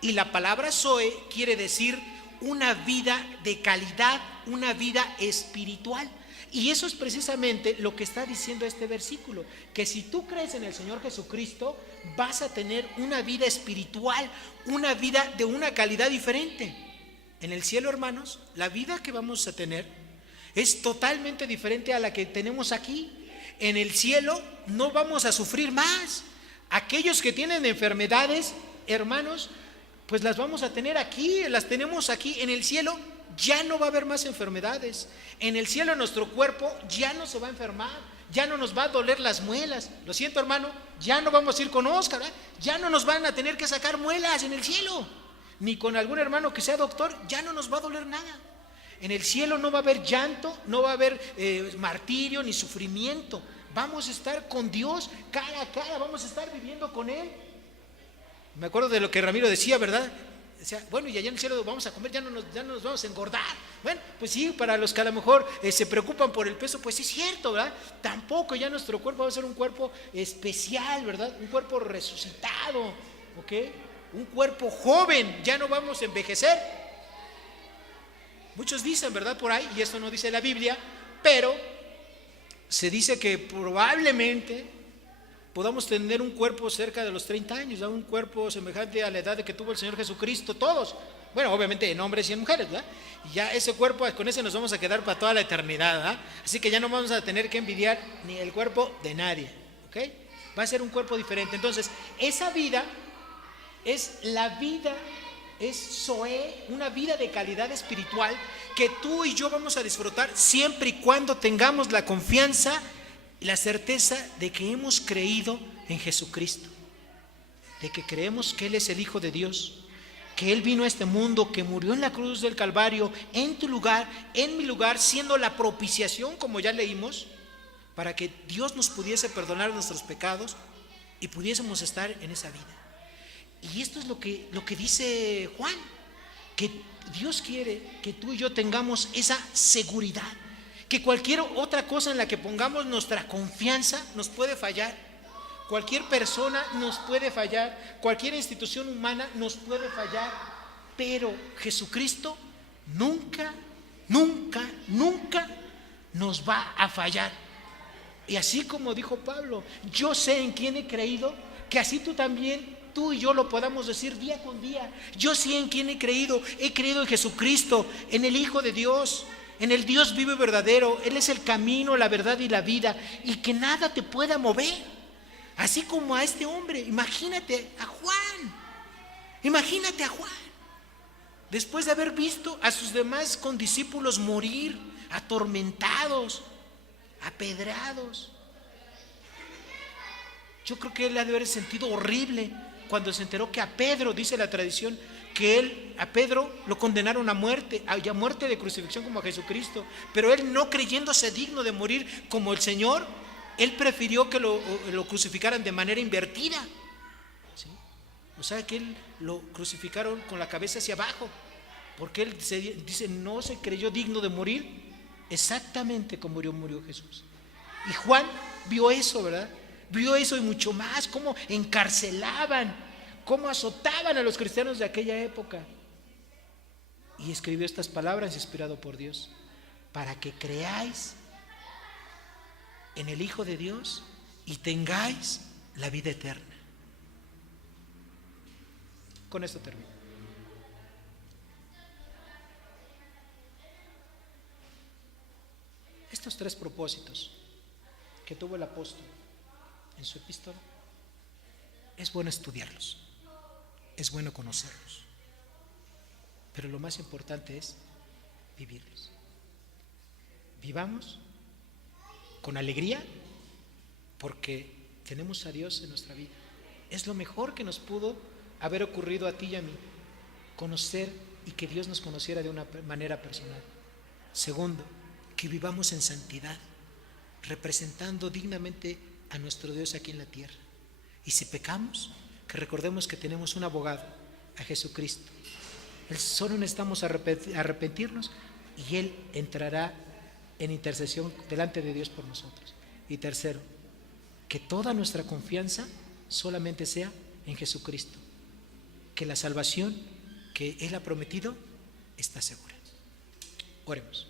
Y la palabra zoe quiere decir una vida de calidad, una vida espiritual. Y eso es precisamente lo que está diciendo este versículo, que si tú crees en el Señor Jesucristo, vas a tener una vida espiritual, una vida de una calidad diferente. En el cielo, hermanos, la vida que vamos a tener es totalmente diferente a la que tenemos aquí. En el cielo no vamos a sufrir más. Aquellos que tienen enfermedades, hermanos, pues las vamos a tener aquí, las tenemos aquí. En el cielo ya no va a haber más enfermedades. En el cielo nuestro cuerpo ya no se va a enfermar, ya no nos va a doler las muelas. Lo siento, hermano, ya no vamos a ir con Oscar, ¿eh? Ya no nos van a tener que sacar muelas en el cielo, ni con algún hermano que sea doctor, ya no nos va a doler nada. En el cielo no va a haber llanto, no va a haber martirio ni sufrimiento. Vamos a estar con Dios cara a cara, vamos a estar viviendo con Él. Me acuerdo de lo que Ramiro decía, ¿verdad? Decía, bueno, y allá en el cielo vamos a comer, ya no nos vamos a engordar. Bueno, pues sí, para los que a lo mejor se preocupan por el peso, pues sí es cierto, ¿verdad? Tampoco ya nuestro cuerpo va a ser un cuerpo especial, ¿verdad? Un cuerpo resucitado, ¿ok? Un cuerpo joven, ya no vamos a envejecer. Muchos dicen, ¿verdad? Por ahí, y esto no dice la Biblia, pero se dice que probablemente podamos tener un cuerpo cerca de los 30 años, ¿no? Un cuerpo semejante a la edad de que tuvo el Señor Jesucristo, todos. Bueno, obviamente en hombres y en mujeres, ¿verdad? Y ya ese cuerpo, con ese nos vamos a quedar para toda la eternidad, ¿verdad? Así que ya no vamos a tener que envidiar ni el cuerpo de nadie, ¿ok? Va a ser un cuerpo diferente. Entonces, esa vida es la vida, es Zoé, una vida de calidad espiritual que tú y yo vamos a disfrutar siempre y cuando tengamos la confianza y la certeza de que hemos creído en Jesucristo, de que creemos que Él es el Hijo de Dios, que Él vino a este mundo, que murió en la cruz del Calvario, en tu lugar, en mi lugar, siendo la propiciación, como ya leímos, para que Dios nos pudiese perdonar nuestros pecados y pudiésemos estar en esa vida. Y esto es lo que dice Juan, que Dios quiere que tú y yo tengamos esa seguridad, que cualquier otra cosa en la que pongamos nuestra confianza nos puede fallar. Cualquier persona nos puede fallar, cualquier institución humana nos puede fallar, pero Jesucristo nunca, nunca, nunca nos va a fallar. Y así como dijo Pablo, yo sé en quién he creído, que así tú también, tú y yo lo podamos decir día con día. Yo sé en quién he creído en Jesucristo, en el Hijo de Dios, en el Dios vivo y verdadero. Él es el camino, la verdad y la vida, y que nada te pueda mover. Así como a este hombre, imagínate a Juan, después de haber visto a sus demás condiscípulos morir, atormentados, apedrados. Yo creo que él ha de haber sentido horrible cuando se enteró que a Pedro, dice la tradición, que a Pedro lo condenaron a muerte de crucifixión como a Jesucristo, pero él, no creyéndose digno de morir como el Señor, él prefirió que lo crucificaran de manera invertida, ¿sí? O sea, que él lo crucificaron con la cabeza hacia abajo, porque él dice, no se creyó digno de morir exactamente como murió Jesús. Y Juan vio eso, ¿verdad? Vio eso y mucho más, cómo encarcelaban, cómo azotaban a los cristianos de aquella época. Y escribió estas palabras inspirado por Dios: para que creáis en el Hijo de Dios y tengáis la vida eterna. Con esto termino. Estos tres propósitos que tuvo el apóstol en su epístola, es bueno estudiarlos, es bueno conocerlos, pero lo más importante es vivirlos. Vivamos con alegría porque tenemos a Dios en nuestra vida. Es lo mejor que nos pudo haber ocurrido a ti y a mí, conocer y que Dios nos conociera de una manera personal. Segundo, que vivamos en santidad, representando dignamente a nuestro Dios aquí en la tierra. Y si pecamos, que recordemos que tenemos un abogado, a Jesucristo. Solo necesitamos arrepentirnos y Él entrará en intercesión delante de Dios por nosotros. Y tercero, que toda nuestra confianza solamente sea en Jesucristo, que la salvación que Él ha prometido está segura. Oremos.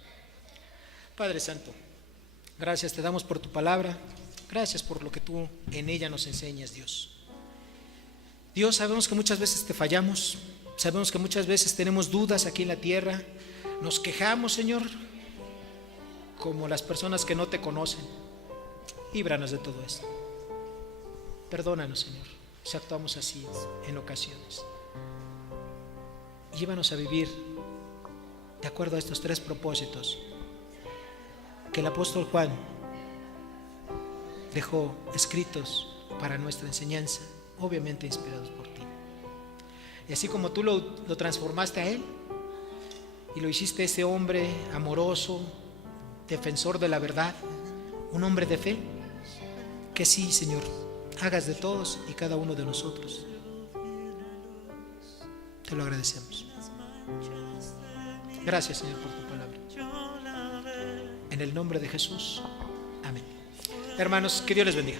Padre Santo, Gracias te damos por tu palabra. Gracias por lo que tú en ella nos enseñas, Dios. Dios, sabemos que muchas veces te fallamos. Sabemos que muchas veces tenemos dudas aquí en la tierra. Nos quejamos, Señor, como las personas que no te conocen. Líbranos de todo esto. Perdónanos, Señor, si actuamos así en ocasiones. Llévanos a vivir de acuerdo a estos 3 propósitos que el apóstol Juan dejó escritos para nuestra enseñanza, obviamente inspirados por ti. Y así como tú lo transformaste a él y lo hiciste ese hombre amoroso, defensor de la verdad, un hombre de fe, que sí, Señor, hagas de todos y cada uno de nosotros. Te lo agradecemos. Gracias, Señor, por tu palabra. En el nombre de Jesús. Amén. Hermanos, que Dios les bendiga.